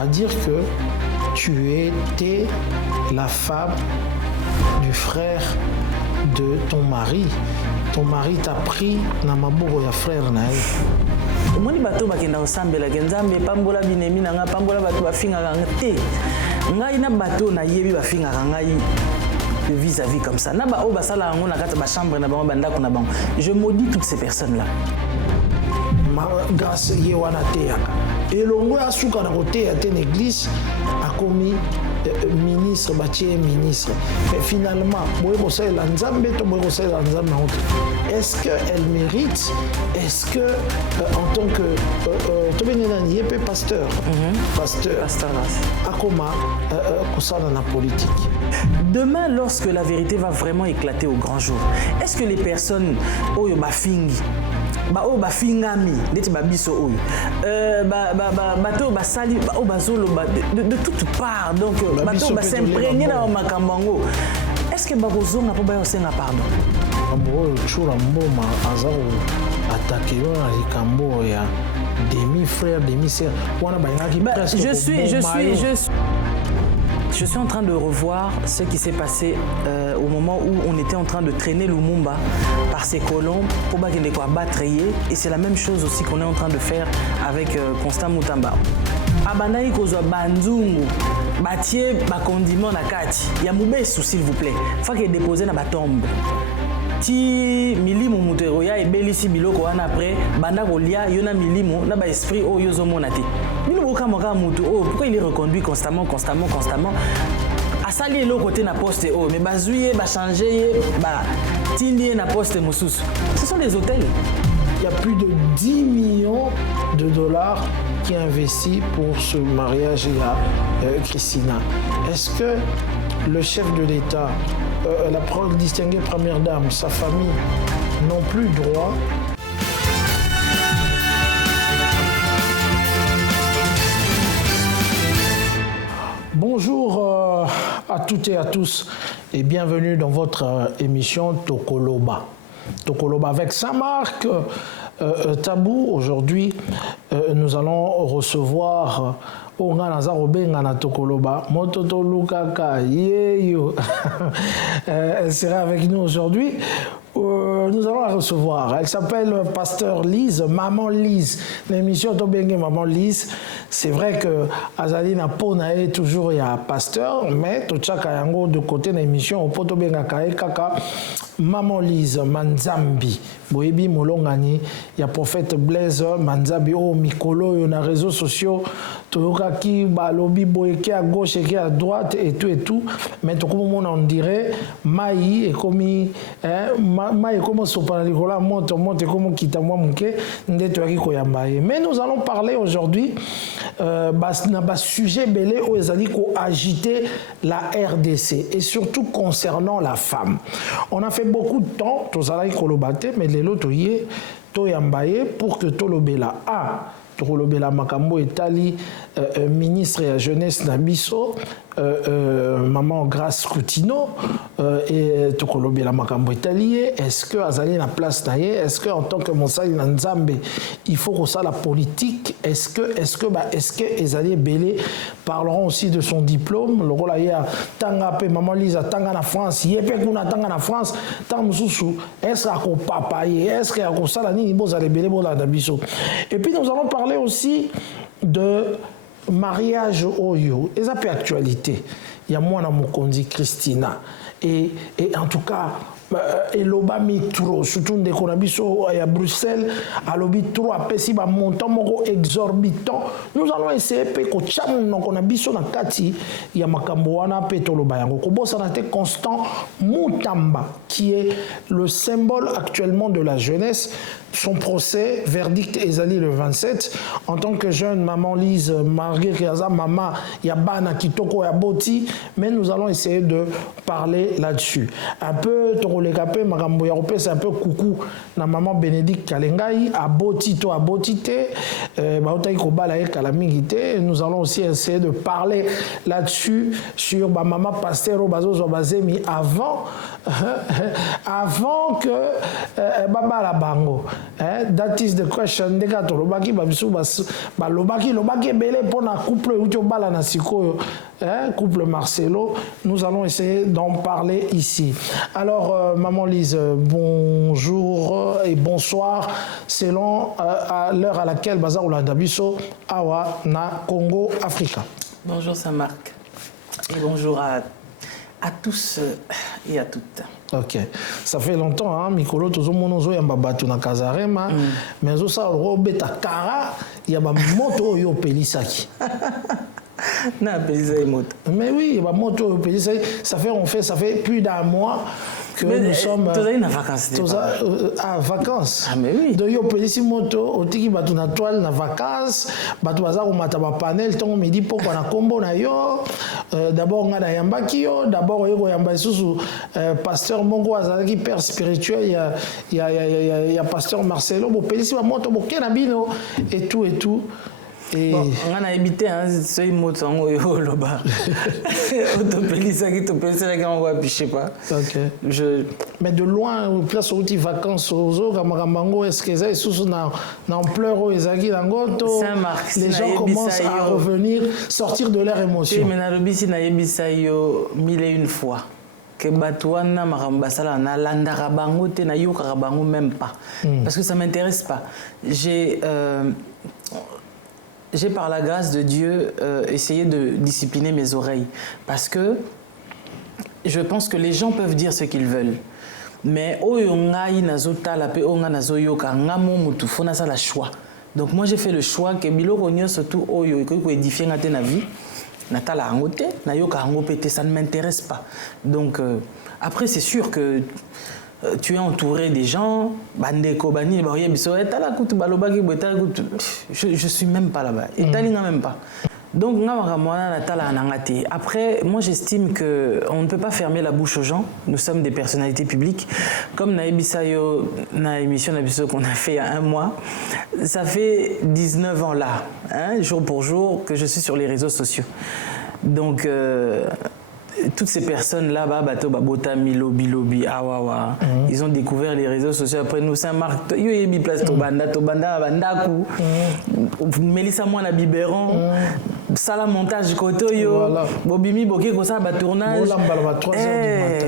à dire que tu étais la femme du frère de ton mari. Ton mari t'a pris na maboko ya frère na ye. Moni bato bakenda osambela nzambe pambola binemi na nga pambola bato bafingaka te. Ngai na bato na yebi bafingaka ngai vis-à-vis comme ça. Na ba o basala ngo na kata ba chambre na bango bandako na bango. Je maudis toutes ces personnes là. Grâce ye wana te yaka. Elongo ya suka na kote ya te l'église a commis ministre, bâtier ministre. Mais finalement, est-ce qu'elle mérite? Est-ce que, en tant que pasteur, la politique? Demain, lorsque la vérité va vraiment éclater au grand jour, est-ce que les personnes, ba o ba fingami ndeti ba biso oyo bato ba sali o bazolo de toutes parts, donc bato ba s'imprégner na makambango. Est-ce que bakozonga po ba yosenga pardon ambo chura mboma azao attaquer na likambo ya demi frère demi sœur wana ba ngaki presque Je suis en train de revoir ce qui s'est passé au moment où on était en train de traîner Lumumba par ses colons pour battre. Et c'est la même chose aussi qu'on est en train de faire avec Constant Mutamba. Abanaï kozwa banzungu batie ba condiment na kati ya mubesu s'il vous plaît. Faut que déposer na batombe. Ti milimu mutero ya ebelisi biloko wana après banda kolia yona milimu na ba esprit o yozo monate. Milimu kamaka mutu oh pourquoi il est reconduit constamment. Asali le côté na poste oh mais bazuye ba changer ba tindi na poste mususu. Ce sont des hôtels. Il y a plus de 10 millions de dollars qui investis pour ce mariage à Christina. Est-ce que le chef de l'État, la distinguée première dame, sa famille n'ont plus droit ? Bonjour à toutes et à tous et bienvenue dans votre émission Tokoloba. Tokoloba avec Saint-Marc Tabou. Aujourd'hui, nous allons recevoir Ongana Robenga na Tokoloba Mototo Lukaka Yeyo. Elle sera avec nous aujourd'hui. Nous allons la recevoir. Elle s'appelle Pasteur Lise, Maman Lise. L'émission Tobenge Maman Lise. C'est vrai que Azali na pona est toujours ya pasteur, mais tochaka yango de côté de l'émission au Potobenga Kae Kaka Maman Lise Manzambi. Boebi Molongani, ya prophète Blaise Manzambi au Mikolo, il y a réseaux sociaux, toyoka ki balobi boyeke à gauche et à droite et tout. Mais tout comme on dirait, Maï est comme Maï est comme Sopanalikola monte comme Kitamwa Mouke, ndeto yaki koyambaye. Mais nous allons parler aujourd'hui d'un sujet belé où ils allaient agiter la RDC et surtout concernant la femme. On a fait beaucoup de temps, tous allaient kolobate, mais les loto yé, to yambaye pour que tolobela Tolobela Makambo Etali, ministre de la jeunesse Nabiso, maman Grace Coutino, et Tolobela Makambo Etali, est-ce que Azali na place naye, est-ce que en tant que Monsali Nanzambe, il faut que ça la politique, est-ce que Azali Belé parleront aussi de son diplôme, le rôle aïe Tanga pe maman Lisa Tanga na France, yépe kuna Tanga na France, Tamsusu, est-ce qu'on papa est-ce qu'on ça la ni boza les belé bola Nabiso. Et puis nous allons parler aussi de mariage Oyo. Et ça peut actualité. Il y a moi dans mon conduit Christina. Et en tout cas, eloba mitro surtout de konabiso à Bruxelles à lobi trop apesi ba montant moko exorbitant. Nous allons essayer pe ko chamu konabiso na kati ya makambo wana pe toloba yango ko bossa na te Constant Mutamba qui est le symbole actuellement de la jeunesse. Son procès, verdict Ezali le 27, en tant que jeune maman Lise, Marguerite Kiaza, maman Yabana Kitoko Yaboti, mais nous allons essayer de parler là-dessus. Un peu, c'est un peu coucou na maman Bénédicte Kalengai, à Botito, à Botité, nous allons aussi essayer de parler là-dessus sur maman Pasteur Bazo Bazemi avant que Baba la Bango. That is the question. Lobaki belé pour na couple Bala na sikoyo, couple Marcelo. Nous allons essayer d'en parler ici. Alors, maman Lise, bonjour et bonsoir selon à l'heure à laquelle Bazar Oulanda Bisso awa na Congo Africa. Bonjour Saint-Marc et bonjour à tous et à toutes. Ok, ça fait longtemps, hein, Mikolo, tout le monde a battu na Kazarema, mais ça robeta kara, il y a ma moto yo pelisaki. Na pelisaki moto. Mais oui, il y a ma moto yo pelisaki, ça fait plus d'un mois que mais nous sommes en vacances. À vacances. Ah mais oui. Donc yo pelisi moto, otiki batu na toile na vacances, batu baza ko mata ba panel tongo midi poko na kombo na yo. D'abord nga na yambaki yo, d'abord yo yamba susu pasteur Mongo azalaki père spirituel, il y a pasteur Marcelo, bo pelisi ba moto bo kena bino et tout. Et bon, on a habité ce mot loba. Je sais pas. Okay. Mais de loin, place où tu vacances aux eaux, est-ce que ça sous na ampleur aux Saint-Marc, les gens commencent à revenir, sortir de leur émotion. Mais na lobisi na yebisa yo 1001 fois. Que Batouana Marambasala na landara bango te na yoka bango même pas. Parce que ça m'intéresse pas. J'ai par la grâce de Dieu essayé de discipliner mes oreilles parce que je pense que les gens peuvent dire ce qu'ils veulent. Mais la choix. Donc moi j'ai fait le choix que biloko surtout édifier na vie. Ça ne m'intéresse pas. Donc après c'est sûr que tu es entouré des gens, je suis même pas là-bas. Et même pas. Donc, après, moi j'estime qu'on ne peut pas fermer la bouche aux gens. Nous sommes des personnalités publiques. Comme Naïbisayo, na émission qu'on a fait il y a 1 mois, ça fait 19 ans là, hein, jour pour jour, que je suis sur les réseaux sociaux. Donc, toutes ces personnes-là, Bota, Milo, Bilobi, Awawa, ils ont découvert les réseaux sociaux. Après nous, Saint-Marc, Yoyebi Place Tobanda, Bandaku, Mélissa Moana Biberon, Sala Montage Kotoyo, Bobimi Boké Kosa, tournage.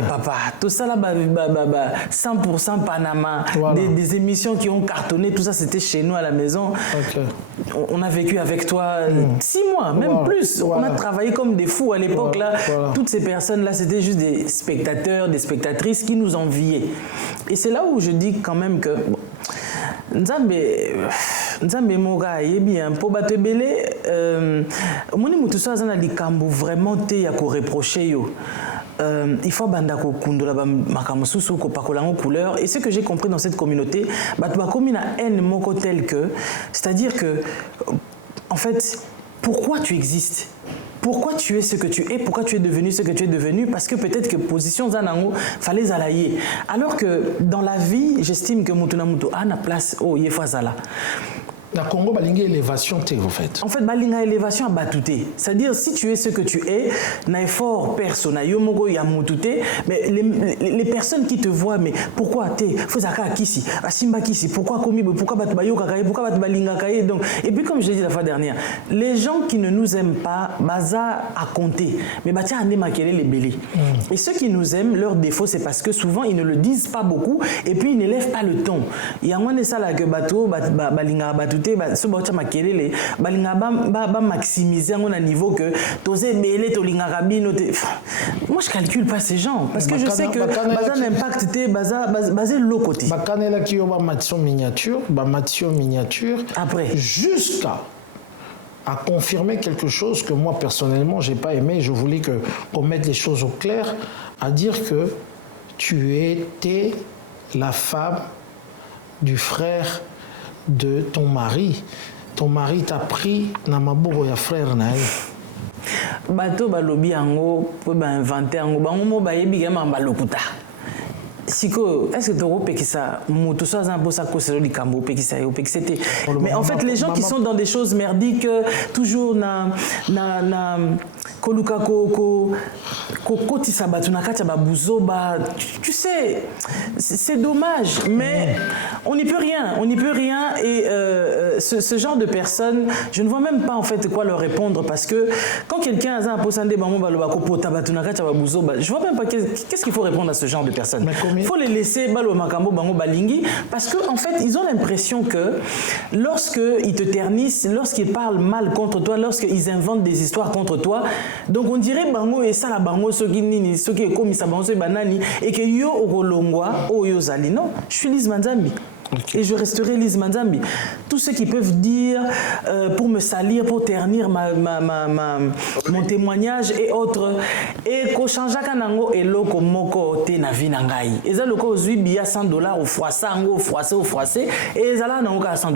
Papa, tout ça là, 100% Panama, des émissions qui ont cartonné, tout ça c'était chez nous à la maison. Okay. On a vécu avec toi 6 mois, même plus. On a travaillé comme des fous à l'époque là. Toutes ces personnes-là, c'était juste des spectateurs, des spectatrices qui nous enviaient. Et c'est là où je dis quand même que Nzambe moga yebi un po bato belé moni mutu so azana likambo vraiment te ya ko reprocher yo. Il faut banda ko kundola ba makamususu ko pakolango couleur. Et ce que j'ai compris dans cette communauté, bato ba komi na haine moko tel que, c'est-à-dire que en fait, pourquoi tu existes? Pourquoi tu es ce que tu es? Pourquoi tu es devenu ce que tu es devenu? Parce que peut-être que position zanango fallait zalayer. Alors que dans la vie, j'estime que mutuna mutu a na place au yefazala. La Congo balinga élévation t'es en fait. En fait balinga élévation à batouté. C'est-à-dire si tu es ce que tu es, na effort personnel yomogo ya mututé, mais les personnes qui te voient mais pourquoi t'es fozaka kisi, asimba kisi, pourquoi komi, pourquoi batubayoka kaye, pourquoi batubalinga kaye donc et puis comme je l'ai dit la fois dernière, les gens qui ne nous aiment pas baza à compter, mais batia ande makele les belés. Et ceux qui nous aiment, leur défaut c'est parce que souvent ils ne le disent pas beaucoup et puis ils n'élèvent pas le ton. Il y a moins de ça là que bateau balinga batouté so bacha makelele balinga ba maximiser à niveau que tosé belé tolinga rabino. Moi je calcule pas ces gens parce que je sais que baza l'impact té basé le côté bakanela ki yo ba matio miniature après jusqu'à à confirmer quelque chose que moi personnellement j'ai pas aimé. Je voulais qu'on mette les choses au clair, à dire que tu étais la femme du frère de ton mari. Ton mari t'a pris na maboko ya frère nae. bato balobi yango po ba inventer yango bango mo ba yebi gama balokuta. Siko, est-ce que tu as ça mais en fait, les gens qui sont dans des choses merdiques, toujours tu sais, c'est dommage, mais on n'y peut rien, et ce genre de personnes, je ne vois même pas en fait quoi leur répondre, parce que quand quelqu'un a un posandé, je vois même pas qu'est-ce qu'il faut répondre à ce genre de personnes. Il faut les laisser parce qu'en fait, ils ont l'impression que lorsqu'ils te ternissent, lorsqu'ils parlent mal contre toi, lorsqu'ils inventent des histoires contre toi, donc on dirait bango et ça la bango ce qui est comme ça bango banani et que yo olongwa o yo zali. Non, je suis Lise Manzambi. Okay. Et je resterai Lise Manzambi. Tous ceux qui peuvent dire pour me salir, pour ternir mon témoignage et autres, et qu'on change kanango et loko moko te na vi nangai. Et ça loko zui bia $100 au froissé et ça là nango à $100.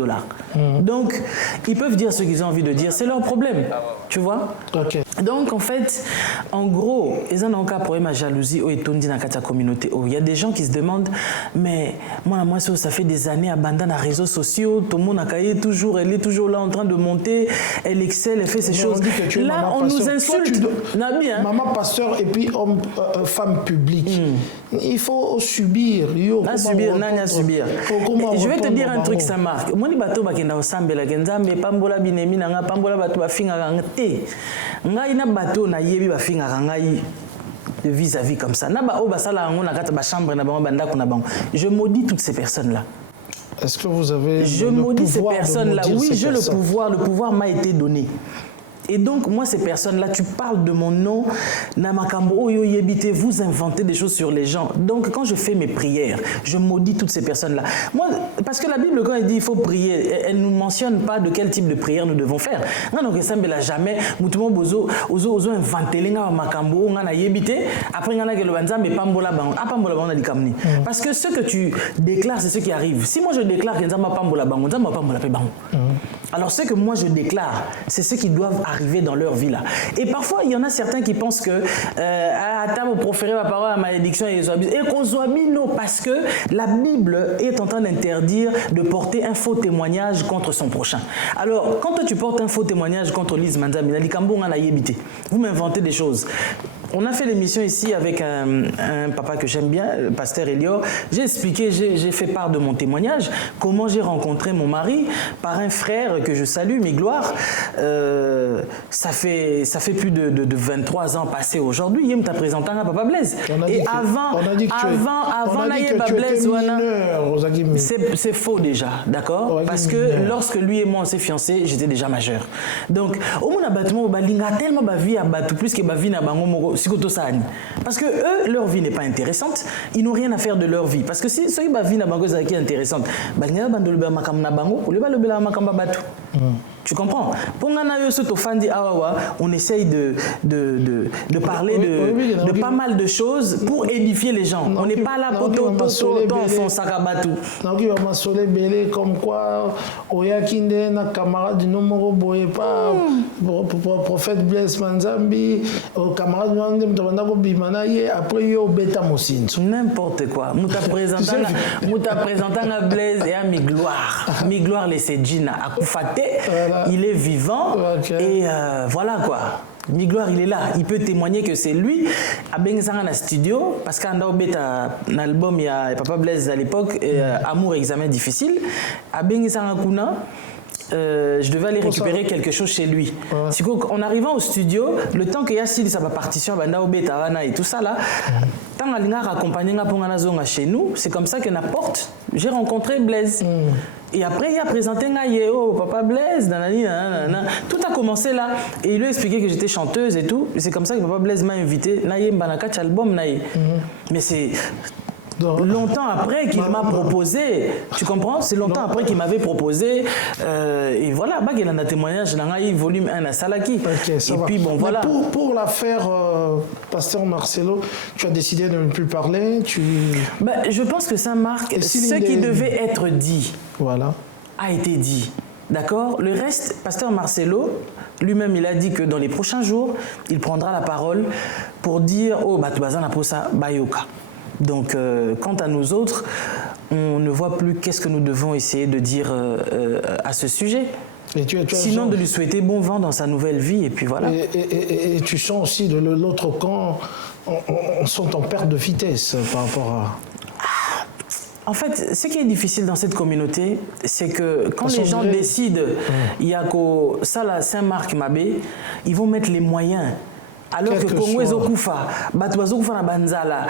Donc ils peuvent dire ce qu'ils ont envie de dire, c'est leur problème, tu vois. Okay. Donc en fait, en gros, ils ont un problème à jalousie au etondi na kata communauté. Il y a des gens qui se demandent, mais moi ça fait des années abandonne les réseaux sociaux, tout le monde a caillé toujours, elle est toujours là en train de monter, elle excelle, elle fait ces choses. Là, on nous insulte. Maman pasteur et puis homme, femme publique. Il faut subir. Subir. Je vais te dire un truc, ça marque. Moi, je bateau bakenda osambela genzambe pambola binemi nanga pambola bato bafinga ngate. Ngai na bateau na yebi bafinga ngai vis-à-vis comme ça. Je maudis toutes ces personnes-là. Est-ce que vous avez Je maudis ces personnes-là. Oui, j'ai le pouvoir. Le pouvoir m'a été donné. Et donc, moi, ces personnes-là, tu parles de mon nom, Namakambo, Oyo Yebite, vous inventez des choses sur les gens. Donc, quand je fais mes prières, je maudis toutes ces personnes-là. Moi, parce que la Bible, quand elle dit il faut prier, elle ne nous mentionne pas de quel type de prière nous devons faire. Non, donc, ça ne jamais, Moutoumou Bozo, Ozo inventé, Lenga Makambo, Ngana Yebite, après Ngana Gelobanza, mais Pambola Bang, Pambola Bang, Kamni. Parce que ce que tu déclares, c'est ce qui arrive. Si moi je déclare que Nzamba Pambola Bang, Nzamba Pambola Bang. Alors, ce que moi je déclare, c'est ce qui doivent arriver dans leur vie là. Et parfois, il y en a certains qui pensent que Attamo proférer ma parole à malédiction et qu'on soit non, parce que la Bible est en train d'interdire de porter un faux témoignage contre son prochain. Alors, quand toi tu portes un faux témoignage contre Lise Manzambi, vous m'inventez des choses. On a fait l'émission ici avec un papa que j'aime bien, le pasteur Elior. J'ai expliqué, j'ai fait part de mon témoignage, comment j'ai rencontré mon mari par un frère que je salue, Migloire. Ça fait plus de 23 ans passés aujourd'hui. Il m'a présenté à Papa Blaise. Et avant Blaise, c'est faux déjà, d'accord? Parce que lorsque lui et moi on s'est fiancés, j'étais déjà majeur. Donc, au moins, tellement vie à plus que vie na bango. Parce que eux, leur vie n'est pas intéressante, ils n'ont rien à faire de leur vie. Parce que si leur vie est intéressante, tu comprends? On essaye de parler de pas mal de choses pour édifier les gens. On n'est pas là pour comme quoi camarade prophète Blaise Manzambi, camarade après n'importe quoi. Mouta présentant à Blaise et à Migloire. Migloire les Sedjina à Koufate. Il est vivant et voilà quoi. Migloire, il est là. Il peut témoigner que c'est lui. À Bengzanga studio, parce qu'à un album, il y a Papa Blaise à l'époque, Amour, examen difficile. À Bengzanga Kuna, je devais aller récupérer quelque chose chez lui. En arrivant au studio, le temps que Yassil sa partition et tout ça là, tant que accompagné chez nous, c'est comme ça que n'importe. J'ai rencontré Blaise. Et après, il a présenté Papa Blaise, tout a commencé là. Et il lui a expliqué que j'étais chanteuse et tout. C'est comme ça que Papa Blaise m'a invité. Mais c'est longtemps après qu'il m'a proposé, tu comprends? C'est longtemps après qu'il m'avait proposé. Et voilà, il y a un témoignage, volume 1 à Salaki. Et puis bon, voilà. Pour l'affaire Pasteur Marcelo, tu as décidé de ne plus parler. Je pense que ça marque ce qui devait être dit. Voilà. A été dit. D'accord? Le reste, pasteur Marcelo, lui-même, il a dit que dans les prochains jours, il prendra la parole pour dire « Oh, Batubazana Posa Bayoka ». Donc, quant à nous autres, on ne voit plus qu'est-ce que nous devons essayer de dire à ce sujet. Sinon, de lui souhaiter bon vent dans sa nouvelle vie, et puis voilà. Et tu sens aussi de l'autre camp, on sent en perte de vitesse par rapport à... En fait, ce qui est difficile dans cette communauté, c'est que quand les gens décident, il y a que ça, la Saint-Marc Mabé, ils vont mettre les moyens. Alors que Congo est okufa, batu kufa na banzala,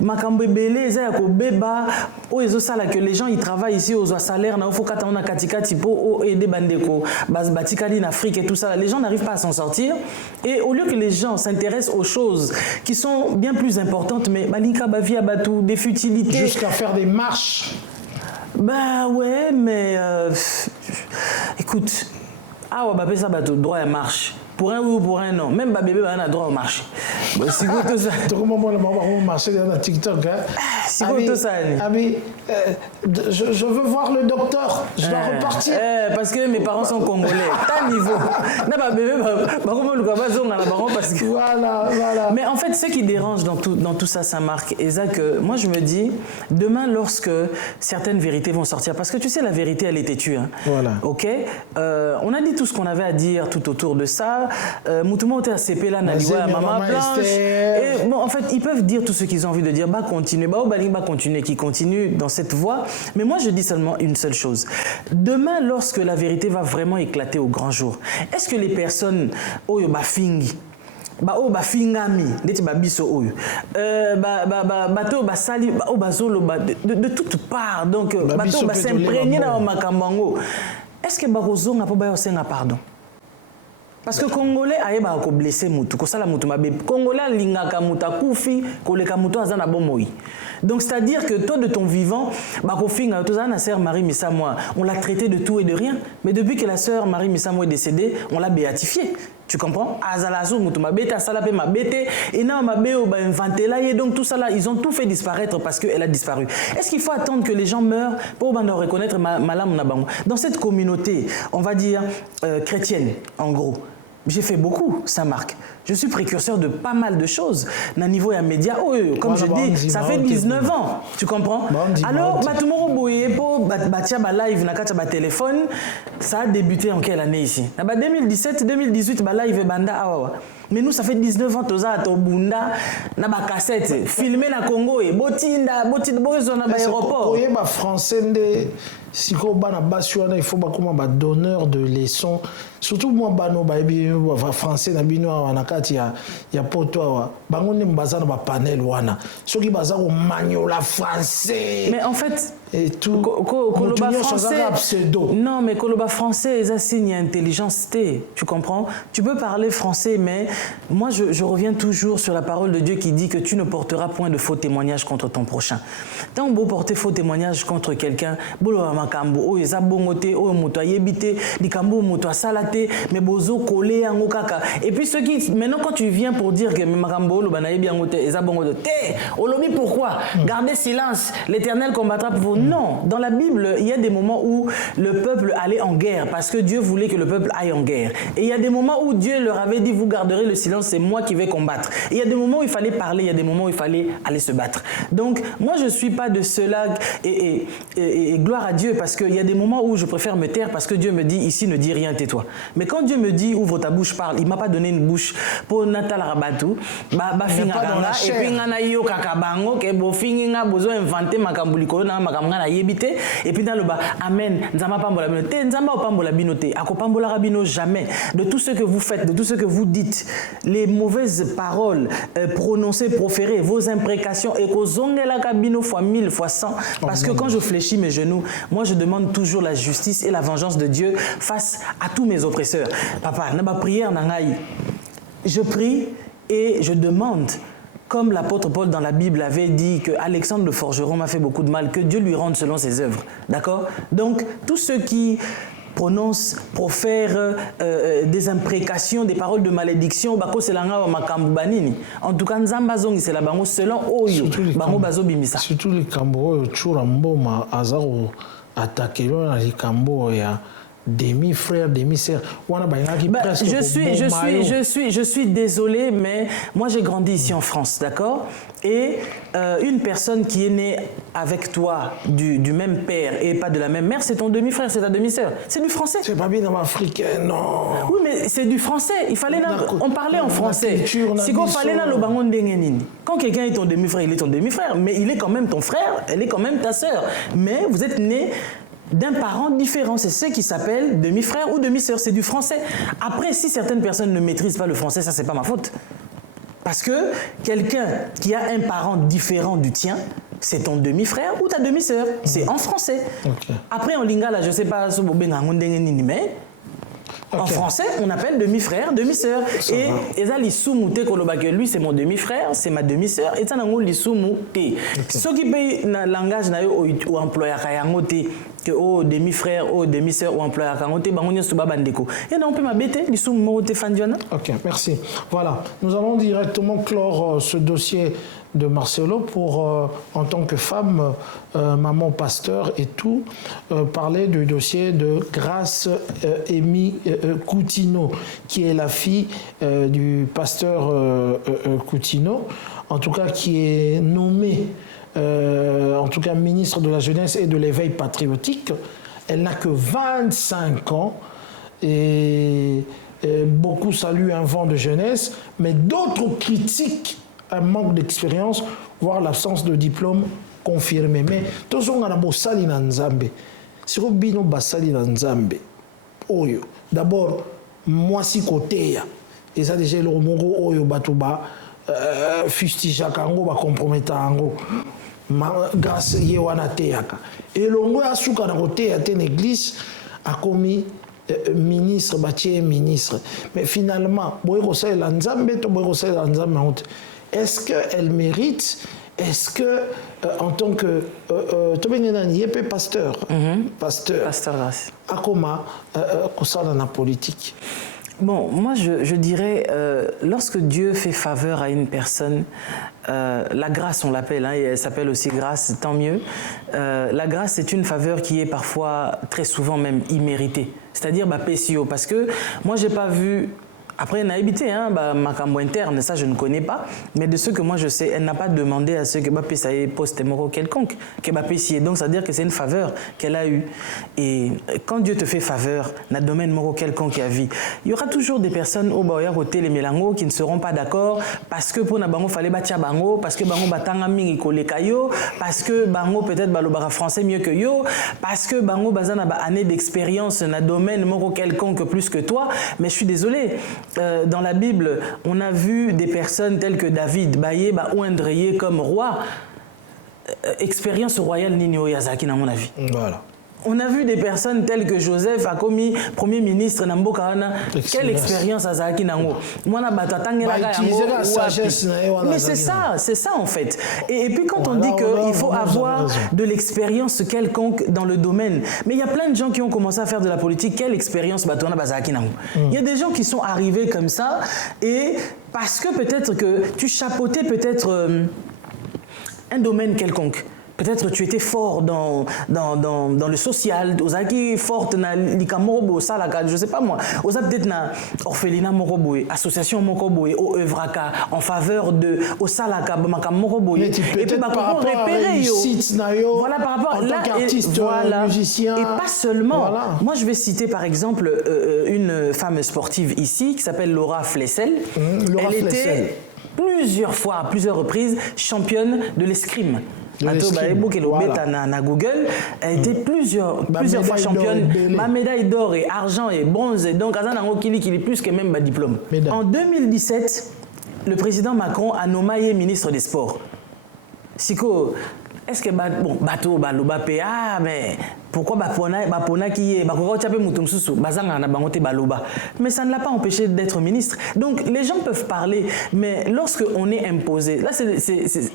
makambo belé za ko beba, o ezo sala que les gens ils travaillent ici aux salaires na ofokata on a katikati po aider bandeko, bas batikali en Afrique et tout ça, les gens n'arrivent pas à s'en sortir et au lieu que les gens s'intéressent aux choses qui sont bien plus importantes, mais balinka bavia batu des futilités jusqu'à faire des marches. Bah ouais, mais écoute, ah ouais, bah ça batu droit à marche. Pour un oui ou pour un non. Même ma bébé a droit au marché. Si vous tout ça. Comment moi, on marche dans TikTok. Si vous tout ça. Abi, je veux voir le docteur. Je dois repartir. Parce que mes parents sont congolais. T'as niveau. Non, ma bébé, comment le gars va parce que. Voilà. Mais en fait, ce qui dérange dans tout ça, Saint-Marc, et ça que moi je me dis, demain, lorsque certaines vérités vont sortir, parce que tu sais, la vérité, elle est têtue. Hein. Voilà. Ok. On a dit tout ce qu'on avait à dire tout autour de ça. Moutouma était à CP là, maman planche. Et bon, en fait, ils peuvent dire tout ce qu'ils ont envie de dire. Bah, continuer. Bah, continuer, qui continue dans cette voie. Mais moi, je dis seulement une seule chose. Demain, lorsque la vérité va vraiment éclater au grand jour, est-ce que les personnes, oh, bah, fingi, bah, oh, bah, fingami, d'être bah, biso, oh, bateau, bah, sali, bah, oh, bah, zolo, bah, de toutes parts. Donc, bateau, bah, s'imprégner dans ma kambango. Est-ce que bah, Rozo n'a pas besoin de pardon? Parce que Congolais a été blessé mutu, ko sala mutu mabe. Congolais lingaka muta kufi, ko leka mutu azana bomoi. Donc c'est-à-dire que toi de ton vivant, ba ko finga to na sœur Marie Missamoa, on l'a traité de tout et de rien, mais depuis que la sœur Marie Missamoa est décédée, on l'a béatifiée. Tu comprends? Azalazo mutu mabe ta sala pe mabete et na mabe o ba inventé là et donc tout ça là, ils ont tout fait disparaître parce que elle a disparu. Est-ce qu'il faut attendre que les gens meurent pour reconnaître malam na bango? Dans cette communauté, on va dire chrétienne en gros. J'ai fait beaucoup, Saint-Marc. Je suis précurseur de pas mal de choses. Dans niveau et média, comme je dis, ça fait 19 ans. Tu comprends? Alors, tout le monde pour live na téléphone, ça a débuté en quelle année ici? 2017, 2018, live banda awa. Mais nous, ça fait 19 ans, toza atobunda, na ba cassette, filmé na Congo et botinda bozo na ba aéroport. Ba français ndé siko bana basuana il faut ba comment ba donneur de leçons. Surtout moi bano ba français na bino na kati ya poto wa. Bango ne mbaza na ba panel wana. Soki baza ko maniola français. Mais en fait et tout Koloba français. Non, mais Koloba français, ça signe intelligence T. Tu comprends? Tu peux parler français, mais moi je reviens toujours sur la parole de Dieu qui dit que tu ne porteras point de faux témoignages contre ton prochain. Tant beau porter faux témoignages contre quelqu'un, bolo makambo, o eza bongote, o moto ayebite, likambo moto salate, mais bozo collé en kaka. Et puis ceux qui maintenant quand tu viens pour dire que makambo lo banayebi ngote, eza bongote, té, olobi pourquoi? Gardez silence, l'Éternel combattra pour vous. Non, dans la Bible, il y a des moments où le peuple allait en guerre parce que Dieu voulait que le peuple aille en guerre. Et il y a des moments où Dieu leur avait dit, vous garderez le silence, c'est moi qui vais combattre. Et il y a des moments où il fallait parler, il y a des moments où il fallait aller se battre. Donc, moi, je ne suis pas de ceux-là et gloire à Dieu parce qu'il y a des moments où je préfère me taire parce que Dieu me dit, ici, ne dis rien, tais-toi. Mais quand Dieu me dit, ouvre ta bouche, parle, il ne m'a pas donné une bouche pour Natal Rabatou, et puis ngana yo kakabango, ke bo finga bozo inventer makambuliko na makamanga yebité et puis dans le bas amen nzamba pambola bino te nzamba pambola bino te akopambola rabino jamais de tout ce que vous faites de tout ce que vous dites les mauvaises paroles prononcées proférées vos imprécations et kozongela kabino fois 1000 fois 100 parce que quand je fléchis mes genoux moi je demande toujours la justice et la vengeance de Dieu face à tous mes oppresseurs papa na ba prière na ngai je prie et je demande. Comme l'apôtre Paul dans la Bible avait dit que Alexandre le forgeron m'a fait beaucoup de mal, que Dieu lui rende selon ses œuvres. D'accord? Donc, tous ceux qui prononcent, profèrent des imprécations, des paroles de malédiction, en tout cas, Nzambazongi, c'est la bango selon Oyo, bango bazo bimisa. Surtout les Cambodges, Churamboma, Azaro. attaquer dans les cambo ya demi-frère, demi-sœur. Je suis désolé, mais moi j'ai grandi ici en France, d'accord? Et une personne qui est née avec toi du même père et pas de la même mère, c'est ton demi-frère, c'est ta demi-sœur. C'est du français. C'est pas bien dans l'africain, non. Oui, mais c'est du français. Il fallait on parlait en français. Si on fallait le bangon dengenini. Quand quelqu'un est ton demi-frère, il est ton demi-frère, mais il est quand même ton frère, elle est quand même ta sœur. Mais vous êtes nés d'un parent différent, c'est ce qui s'appelle demi-frère ou demi-sœur, c'est du français. Après, si certaines personnes ne maîtrisent pas le français, ça c'est pas ma faute. Parce que quelqu'un qui a un parent différent du tien, c'est ton demi-frère ou ta demi-sœur. C'est en français. Okay. Après, en lingala, je ne sais pas si mais en français, on appelle demi-frère, demi-sœur. Et ça, que lui, c'est mon demi-frère, c'est ma demi-sœur. Et ça, ce qui paye le langage ou employé que oh demi-frère, oh demi-sœur ou employé à Kangote, et on peut m'abêter, ok, merci. Voilà, nous allons directement clore ce dossier de Marcelo pour, en tant que femme, maman pasteur et tout, parler du dossier de Grace Amy Coutinho, qui est la fille du pasteur Coutinho, en tout cas qui est nommée en tout cas ministre de la Jeunesse et de l'Éveil patriotique. Elle n'a que 25 ans et beaucoup saluent un vent de jeunesse, mais d'autres critiquent un manque d'expérience, voire l'absence de diplôme confirmé. Mais tout ce qu'on a bossali na Nzambe, si on bino basali na Nzambe, oyo d'abord moi si côté ya et ça déjà le moro oyo batuba fustige kango ba compromettre ango grâce yewana teyaka et longo asuka na côté ya ten église a commis ministre bâtier ministre, mais finalement boyko ça la Nzambe to boyko ça la Nzambe. Est-ce qu'elle mérite? Est-ce que, en tant que pasteur, pasteur, Akoma, ça dans la politique? Bon, moi je dirais, lorsque Dieu fait faveur à une personne, la grâce on l'appelle, hein, et elle s'appelle aussi grâce, tant mieux. La grâce c'est une faveur qui est parfois, très souvent même imméritée. C'est-à-dire, PCO, parce que moi j'ai pas vu... Après, elle a habité, hein, ma cambo interne, ça je ne connais pas, mais de ce que moi je sais, elle n'a pas demandé à ce que ça ait poste moro quelconque, que donc ça veut dire que c'est une faveur qu'elle a eue. Et quand Dieu te fait faveur, dans le domaine moro quelconque à vie, il y aura toujours des personnes au bas côté les mélango qui ne seront pas d'accord parce que pour nabango fallait bâtir bango, parce que bango batanga mingi kolekayo, parce que bango peut-être balobara français mieux que yo, parce que bango bazana ba année d'expérience dans le domaine moro quelconque plus que toi, mais je suis désolé. Dans la Bible, on a vu des personnes telles que David, ou Andréé comme roi. Expérience royale Nino Yazaki, dans mon avis. Voilà. On a vu des personnes telles que Joseph a commis premier ministre Nambokaana. Quelle expérience à Zaki Nango. Mais c'est ça en fait. Et puis quand on dit qu'il faut avoir de l'expérience quelconque dans le domaine, mais il y a plein de gens qui ont commencé à faire de la politique. Quelle expérience Batona Bazaki Nango. Il y a des gens qui sont arrivés comme ça et parce que peut-être que tu chapeautais peut-être un domaine quelconque. Peut-être tu étais fort dans le social, osaki forte na likamorobo salaka, je sais pas moi. Osa peut-être na orphelinat moroboé, association moroboé au Evraka en faveur de au salaka makamoroboé. Et puis par rapport repérer yo. Voilà par rapport en tant qu'artiste, musicien. Et pas seulement. Voilà. Moi je vais citer par exemple une femme sportive ici qui s'appelle Laura Flessel. Laura Elle Flessel. était plusieurs fois, à plusieurs reprises, championne de l'escrime. Google a été plusieurs fois championne, ma médaille d'or et argent et bronze, et donc qu'il est plus que même ma diplôme. En 2017, le président Macron a nommé ministre des Sports. Siko, est-ce que bateau baloba mais pourquoi bapona qui est mais ça ne l'a pas empêché d'être ministre. Donc les gens peuvent parler, mais lorsque on est imposé, là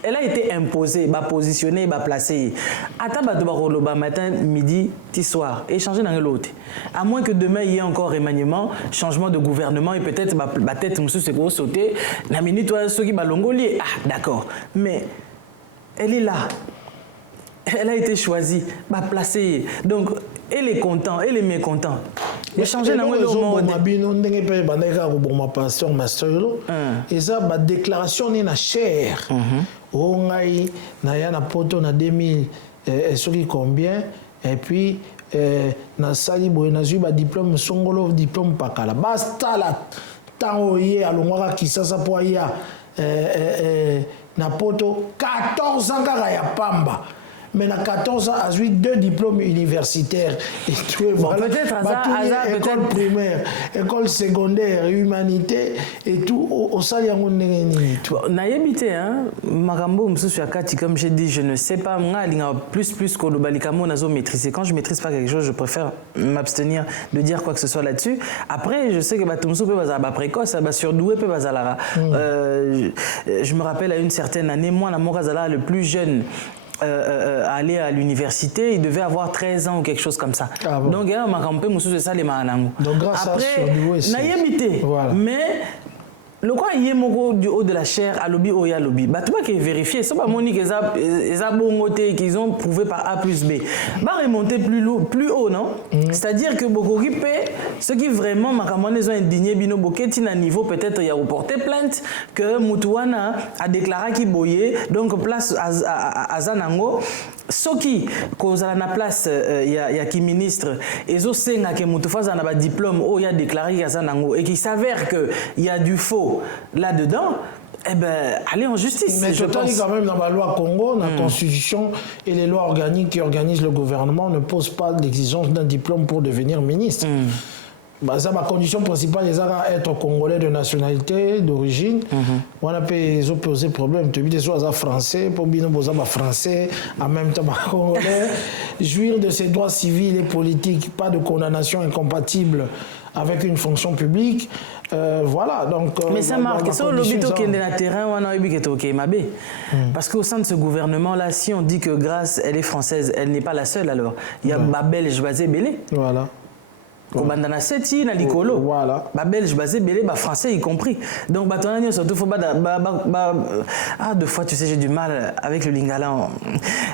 elle a été imposée, positionnée, placée. Attends matin, midi, soir, et changer dans l'autre. À moins que demain il y ait encore remaniement, changement de gouvernement et peut-être ma tête c'est pour sauter. La minute ceux qui balongolier, d'accord. Mais elle est là. elle a été choisie, bah placée. Donc, elle est contente, elle est mécontente. Échanger dans le monde. Et ça, ma déclaration est na cher. On a na poto na 2000 et combien et puis na sali boy na zuba diplôme songolo diplôme pakala. Basta la tango ye alongwaka kisasa po ya na poto 14 ans kaka ya pamba. Mais à 14 ans, a eu 2 diplômes universitaires. Et tout, bon, voilà. Peut-être école primaire, école secondaire, humanité et tout. Au salaire, on est naïbité, hein. Marambo, comme j'ai dit, je ne sais pas. Moi, plus que le balikamo, nazo maîtriser. Quand je maîtrise pas quelque chose, je préfère m'abstenir de dire quoi que ce soit là-dessus. Après, je sais que Batumso peut pas précoce, surdoué peut pas alara. Je me rappelle à une certaine année, moi, Namokazala, le plus jeune. Aller à l'université, il devait avoir 13 ans ou quelque chose comme ça. Ah bon. Donc, il y a un peu de ça, les mahanango. Donc, grâce à ça, voilà. Mais, le quoi il y a du haut de la chair à lobby ou à lobby bah tout qui est vérifié c'est pas monique qu'ils ont prouvé par A plus B va remonter plus haut non c'est-à-dire que beaucoup ceux qui vraiment makamane ont indigné bino boketi na niveau peut-être il y a reporté plainte que Mutuana a déclaré qu'il boyait donc place à Zanango Soki, cause à la place, il y a qui ministre, et Zosenga qui a un diplôme, il y a déclaré et qu'il s'avère qu'il y a du faux là-dedans, eh ben, allez en justice. Mais je pense quand même dans la loi Congo, la constitution et les lois organiques qui organisent le gouvernement ne posent pas l'exigence d'un diplôme pour devenir ministre. Bah, ça, ma condition principale, c'est être congolais de nationalité, d'origine. On a posé problème. Tu dis soit français, pour bien poser français, en même temps congolais. Jouir de ses droits civils et politiques, pas de condamnation incompatible avec une fonction publique. Voilà, donc... Mais ça marque, c'est le but qui est dans le terrain, on a eu parce qu'au sein de ce gouvernement-là, si on dit que Grâce, elle est française, elle n'est pas la seule alors. Il y a Babel Jbazé Belé. Voilà. Kobandana seti na likolo voilà ba belge basé belé ba français y compris donc ba tonani surtout faut deux fois tu sais j'ai du mal avec le lingala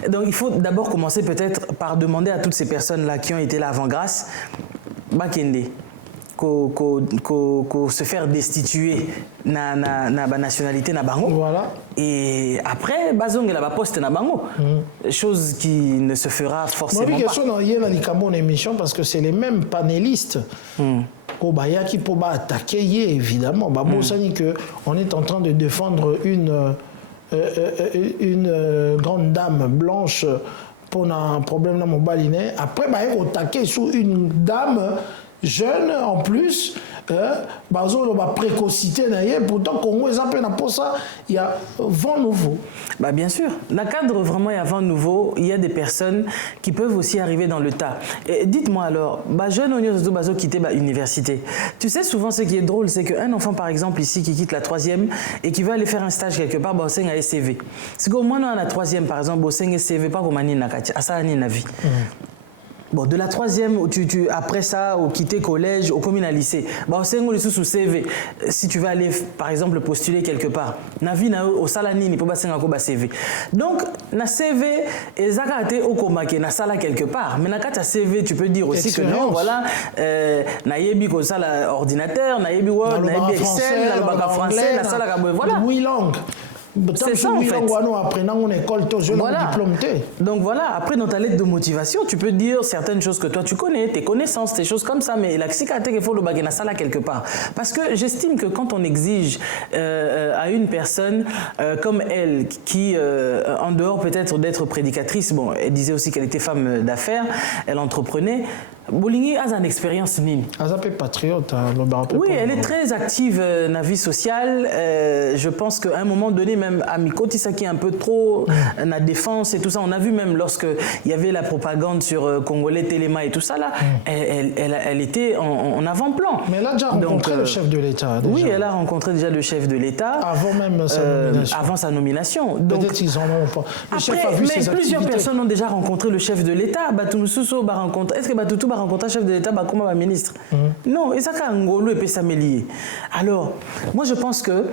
donc il faut d'abord commencer peut-être par demander à toutes ces personnes là qui ont été là avant Grâce bakende ko se faire destituer na nationalité na bango voilà et après bazong la poste na bango chose qui ne se fera forcément pas. Moi il y a une émission parce que c'est les mêmes panélistes qui pour attaquer évidemment que on est en train de défendre une grande dame blanche pour un problème dans mon baliné après on attaquer sur une dame jeune en plus, précocité, pourtant Congo il y a vent nouveau. Bah bien sûr, dans le cadre vraiment il y a vent nouveau, il y a des personnes qui peuvent aussi arriver dans le tas. Et dites-moi alors, jeune on quitter l'université. Tu sais souvent ce qui est drôle, c'est qu'un enfant par exemple ici qui quitte la 3e et qui va aller faire un stage quelque part, on a SCV. C'est qu'au moins dans la 3e par exemple, on a SCV pas comme na vie. Bon, de la 3e, après ça, au quitter collège, au commun à lycée, c'est un sous CV. Si tu vas aller, par exemple, postuler quelque part, navi na au salani, ni pas passer un CV. Donc, na CV, ezakate au komake na sala quelque part. Mais na kata CV, tu peux dire aussi que non, voilà, na yebi ko sala ordinateur, na yebi Word, na yebi Excel, na le bac français, na sala kabwe, voilà. Oui, langue. C'est ça en fait. Voilà. Donc voilà, après dans ta lettre de motivation, tu peux dire certaines choses que toi tu connais, tes connaissances, tes choses comme ça, mais la psychiatrie il faut le bagana ça là quelque part. Parce que j'estime que quand on exige à une personne comme elle, qui en dehors peut-être d'être prédicatrice, bon, elle disait aussi qu'elle était femme d'affaires, elle entreprenait. Bolingi a une expérience nini. Patriote. Oui, elle est très active dans la vie sociale. Je pense qu'à un moment donné, même à Mikoti, ça qui est un peu trop la défense et tout ça. On a vu même lorsque il y avait la propagande sur Congolais, Téléma et tout ça là, elle était en avant-plan. Mais elle a déjà rencontré le chef de l'État. Oui, elle a rencontré déjà le chef de l'État. Avant même sa nomination. Avant sa nomination. Peut-être qu'ils en ont pas. Le chef a vu mais plusieurs personnes ont déjà rencontré le chef de l'État. Est-ce que Batutu va rencontrer le chef de l'État comme un ministre? Non, et ça quand Ngolo et Pessamelier. Alors, moi je pense que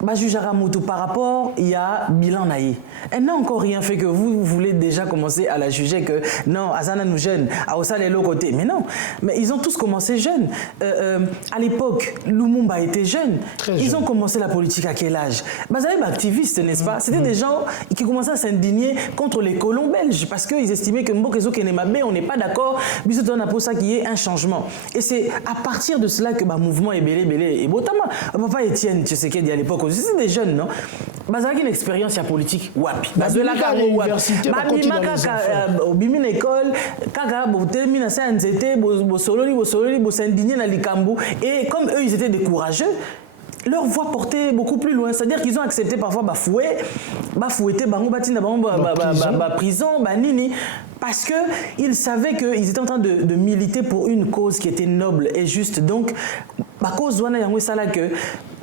bah, juge Ramutu par rapport, il y a bilan naïe. Elle n'a encore rien fait que vous voulez déjà commencer à la juger que non, Azana nous jeune, Aossa est l'autre côté. Mais non, mais ils ont tous commencé jeunes. À l'époque, Lumumba était jeune. Ils ont commencé la politique à quel âge? Bah, ils étaient activistes, n'est-ce pas? C'était des gens qui commençaient à s'indigner contre les colons belges parce qu'ils estimaient que Mbokezo Kenemabé, on n'est pas d'accord, mais c'est pour ça qu'il y ait un changement. Et c'est à partir de cela que le mouvement est belé. Et Botama, papa Étienne Tshisekedi à l'époque, c'est des jeunes, non? Bazar une expérience politique, wapi. Bazar la université, bimi na école, kaka botelmi na sanzete, bosololi, bosindigné na likambu. Et comme eux, ils étaient des courageux, leur voix portait beaucoup plus loin. C'est-à-dire qu'ils ont accepté parfois fouetter, prison, nini. Parce qu'ils savaient qu'ils étaient en train de militer pour une cause qui était noble et juste. Donc, la cause que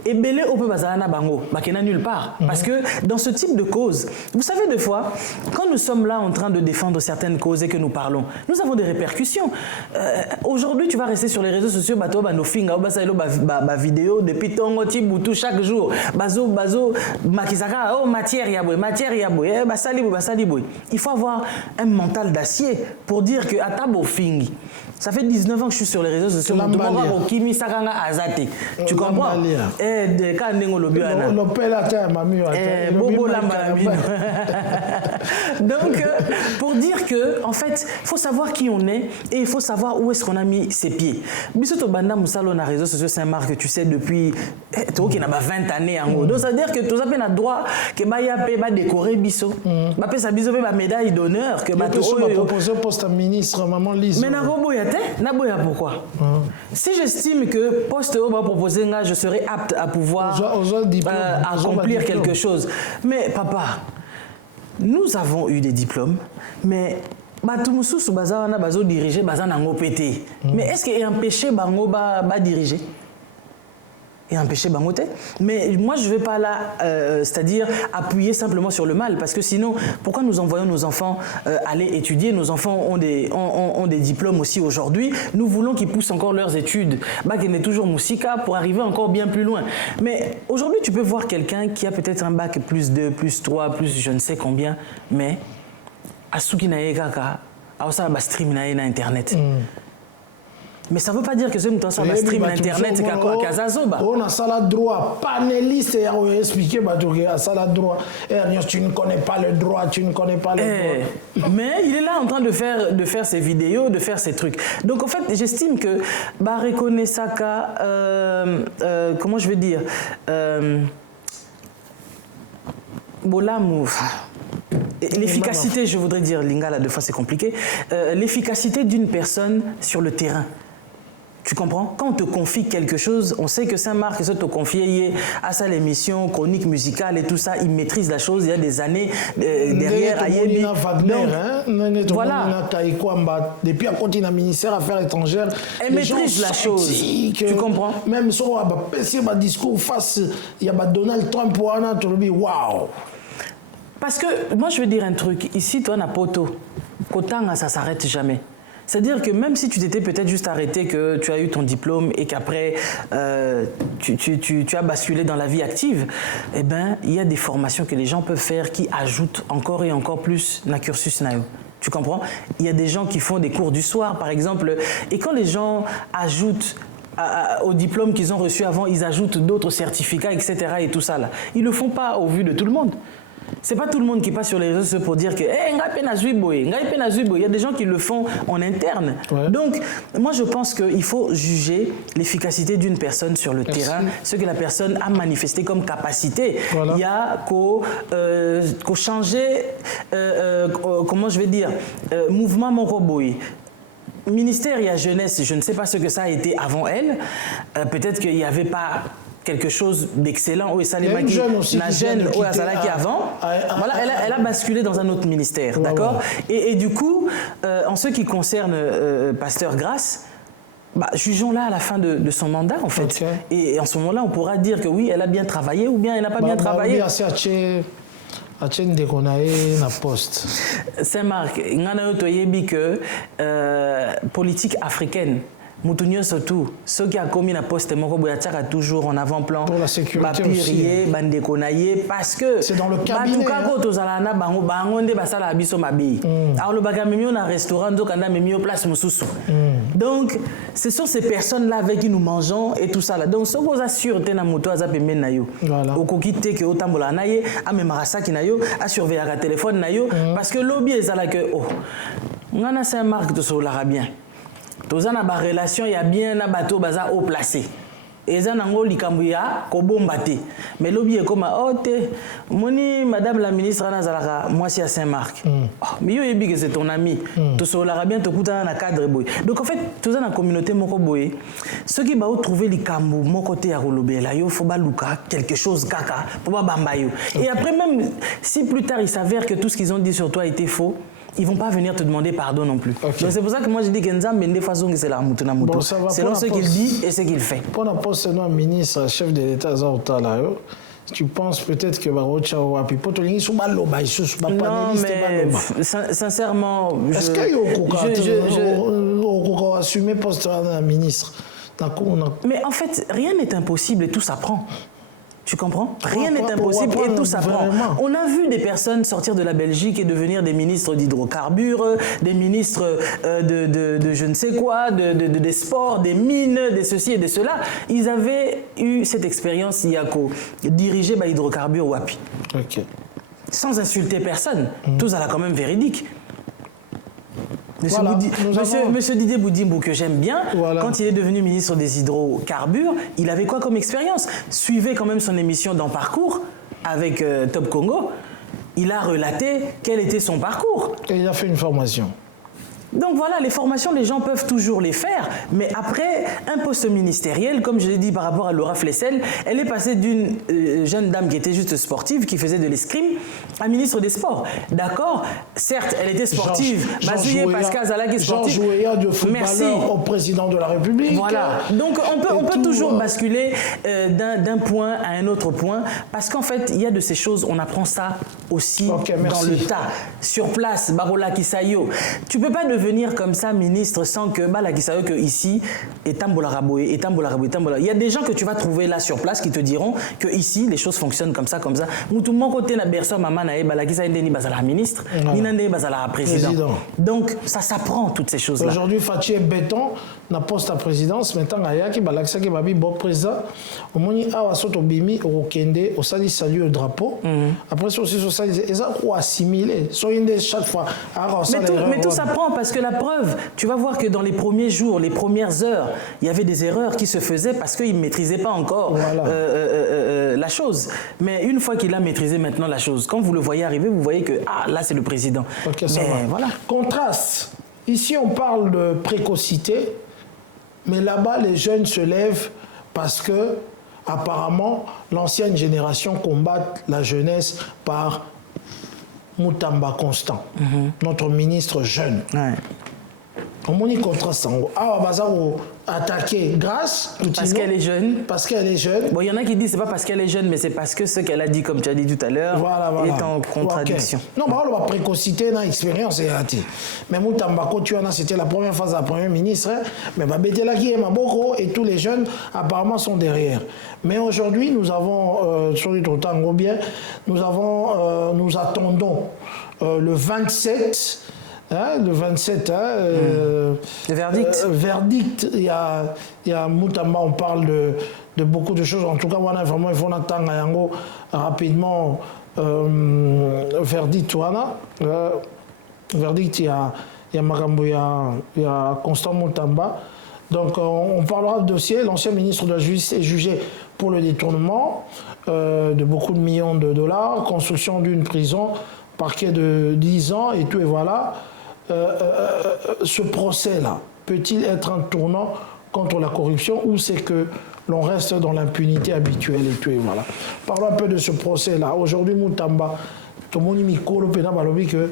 et belé au peu bazana bango, bakena nulle part. Parce que dans ce type de cause, vous savez des fois, quand nous sommes là en train de défendre certaines causes et que nous parlons, nous avons des répercussions. Aujourd'hui, tu vas rester sur les réseaux sociaux, bato banofinga, basailo vidéo depuis tongo tibutu chaque jour, bazo makisaka, oh matière yaboy, basali boy. Il faut avoir un mental d'acier pour dire que atabo fingi. Ça fait 19 ans que je suis sur les réseaux sociaux. Tu comprends? Donc, pour dire que, en fait, il faut savoir qui on est et il faut savoir où est-ce qu'on a mis ses pieds. Bisoto Banda Moussalo na réseaux sociaux Saint-Marc, tu sais, depuis toi qui n'a pas 20 années en gros. Donc, ça veut dire que tu as droit que va décorer Bisso. Va sa biso va médaille d'honneur que proposé au poste ministre maman Lise. Mais Naboya pourquoi? Si j'estime que poste va proposer je serai apte à pouvoir accomplir quelque chose. Mais papa, nous avons eu des diplômes, mais Batumusu Baza na bazo diriger baza nango pété. Mais est-ce qu'il y a empêché bango ba diriger? Et empêcher Bangote. Mais moi, je ne vais pas là, c'est-à-dire appuyer simplement sur le mal, parce que sinon, pourquoi nous envoyons nos enfants aller étudier? Nos enfants ont des diplômes aussi aujourd'hui. Nous voulons qu'ils poussent encore leurs études. Bac est toujours Moussika pour arriver encore bien plus loin. Mais aujourd'hui, tu peux voir quelqu'un qui a peut-être un bac plus 2, plus 3, plus je ne sais combien, mais Asuki nae kaka, aosa ba stream nae na internet. Mais ça ne veut pas dire que ce que ça va stream internet, c'est qu'à Kazazoba. On a ça le droit, panéliste et on expliqué à ça le droit. Tu ne connais pas le droit, tu ne connais pas le droit. Mais il est là en train de faire ses vidéos, de faire ses trucs. Donc en fait, j'estime que Reconnaissaka, comment je vais dire, Bolamou. L'efficacité, je voudrais dire, Lingala, deux fois c'est compliqué, l'efficacité d'une personne sur le terrain. Tu comprends? Quand on te confie quelque chose, on sait que Saint-Marc, se te confier à sa l'émission, chronique musicale et tout ça, il maîtrise la chose, il y a des années derrière. Voilà. Depuis qu'on continue au ministère Affaires étrangères, elle maîtrise la chose. Tu comprends? Même si on a un discours face, il y a Donald Trump, waouh! Parce que moi je veux dire un truc, ici toi on a poto, Kotanga ça s'arrête jamais. C'est-à-dire que même si tu t'étais peut-être juste arrêté, que tu as eu ton diplôme et qu'après tu as basculé dans la vie active, eh ben il y a des formations que les gens peuvent faire qui ajoutent encore et encore plus na cursus nayo. Tu comprends? Il y a des gens qui font des cours du soir par exemple, et quand les gens ajoutent au diplôme qu'ils ont reçu avant, ils ajoutent d'autres certificats, etc. et tout ça là. Ils ne le font pas au vu de tout le monde. C'est pas tout le monde qui passe sur les réseaux pour dire que il y a des gens qui le font en interne. Ouais. Donc, moi je pense qu'il faut juger l'efficacité d'une personne sur le terrain, ce que la personne a manifesté comme capacité. Voilà. Il y a qu'au changer, comment je vais dire, mouvement Moroboy. Ministère et la jeunesse, je ne sais pas ce que ça a été avant elle. Peut-être qu'il n'y avait pas quelque chose d'excellent. Oui, ça les maquille. La jeune ou Azalaki avant. Voilà, elle a basculé dans un autre ministère, d'accord. Et du coup, en ce qui concerne Pasteur Grasse, jugeons-la à la fin de son mandat, en fait. Okay. Et en ce moment-là, on pourra dire que oui, elle a bien travaillé ou bien elle n'a pas bien travaillé. Saint-Marc, il y a que politique africaine. Moutounio surtout, ceux qui a commis la poste moko boyataka toujours en avant-plan. Pour la sécurité aussi. Bandekonaye parce que c'est dans le cabinet. Batuka tozalana bango nde basala abiso mabe. Alors le bagamemi on a restaurant donc on a mis au place mususu. Donc ce sont ces personnes là avec qui nous mangeons et tout ça là. Donc ce qu'on assure tena moto azapembe na yo. Voilà. Okokite ke otambola na ye amemara saki na yo a surveiller la téléphone na yo parce que lobby ezala que oh ngana Saint-Marc to solara bien. Tozana ba relation ya bien na bateau baza haut placé. Eza nango likambo ya kobomba te. Mais lobby est comme te moni madame la ministre na zalaka mwasi à Saint-Marc. Oh, mais yo yebi que c'est ton ami. To solara bien to kuta na cadre boy. Donc en fait tozana communauté moko boy. Ceux qui ba trouver likambo moko te ya kolobela yo faut ba luka quelque chose kaka pour ba bamba yo. Et après même si plus tard il s'avère que tout ce qu'ils ont dit sur toi était faux, ils vont pas venir te demander pardon non plus. Okay. Donc c'est pour ça que moi je dis que Nzambe de façon que c'est la moto na moto. Selon ce qu'il dit et ce qu'il fait. Pour la poste non ministre chef de l'État Zaotala yo, tu penses peut-être que Barocha Wapi Potolingi sous baloba sous pas panéliste baloba. Sincèrement, est-ce que yo assumer poste de ministre? Mais en fait, rien n'est impossible et tout s'apprend. Tu comprends? Rien n'est impossible et tout s'apprend. On a vu des personnes sortir de la Belgique et devenir des ministres d'hydrocarbures, des ministres de je ne sais quoi, des sports, des mines, de ceci et de cela. Ils avaient eu cette expérience Yako, dirigée par hydrocarbures Wapi. Okay. Sans insulter personne. Tout ça là quand même véridique. Monsieur Didier Boudimbou, que j'aime bien, quand il est devenu ministre des hydrocarbures, il avait quoi comme expérience? Suivez quand même son émission dans Parcours avec Top Congo. Il a relaté quel était son parcours. Et il a fait une formation. Donc voilà, les formations, les gens peuvent toujours les faire, mais après, un poste ministériel, comme je l'ai dit par rapport à Laura Flessel, elle est passée d'une jeune dame qui était juste sportive, qui faisait de l'escrime, à ministre des Sports. D'accord? Certes, elle était sportive. Bazouye Pascal Zalak est sportive. Jean Jouéa de footballeur au président de la République. Voilà. Donc on peut toujours basculer d'un point à un autre point, parce qu'en fait, il y a de ces choses, on apprend ça aussi dans le tas. Sur place, Barola Kisayo. Tu peux pas devenir comme ça ministre sans que que ici et Tambolaraboé. Il y a des gens que tu vas trouver là sur place qui te diront que ici les choses fonctionnent comme ça. Tout mon côté na berso maman na balakisa ndeni bazala ministre, ni ndeni bazala président. Donc ça s'apprend toutes ces choses là. Aujourd'hui Fathi Béton na poste à présidence maintenant ayaki balakisa ki babi bon président au moni awa soto bimi au kende au sali salut au drapeau. Après ça aussi ça ils ont assimilé. So inde chaque fois mais tout s'apprend parce que la preuve, tu vas voir que dans les premiers jours, les premières heures, il y avait des erreurs qui se faisaient parce qu'il ne maîtrisait pas encore la chose. Mais une fois qu'il a maîtrisé maintenant la chose, quand vous le voyez arriver, vous voyez que là c'est le président. Okay, ça va. Voilà. Contraste. Ici on parle de précocité, mais là-bas les jeunes se lèvent parce que apparemment l'ancienne génération combat la jeunesse par Moutamba Constant, notre ministre jeune. On m'a dit contre ça. Ah, on attaquer grâce. Parce qu'elle est jeune. Parce qu'elle est jeune. Bon, il y en a qui disent c'est pas parce qu'elle est jeune, mais c'est parce que ce qu'elle a dit, comme tu as dit tout à l'heure, est en contradiction. Okay. Non, bah, on va précocité dans l'expérience. Mais Moutambako, tu en as, c'était la première phase de la première ministre. Mais Babetela qui est Maboko et tous les jeunes apparemment sont derrière. Mais aujourd'hui, nous avons, sur le temps bien, nous attendons le 27. Le 27, le verdict. Verdict, il y a Moutamba, on parle de beaucoup de choses. En tout cas, voilà, vraiment, il faut attendre rapidement verdict. Voilà. Verdict, il y a Magambo, il y a Constant Moutamba. Donc, on parlera du dossier. L'ancien ministre de la Justice est jugé pour le détournement de beaucoup de millions de dollars, construction d'une prison, parquet de 10 ans et tout, et voilà. Ce procès-là peut-il être un tournant contre la corruption ou c'est que l'on reste dans l'impunité habituelle et tout et voilà. Parlons un peu de ce procès-là. Aujourd'hui, Moutamba, tout le monde dit que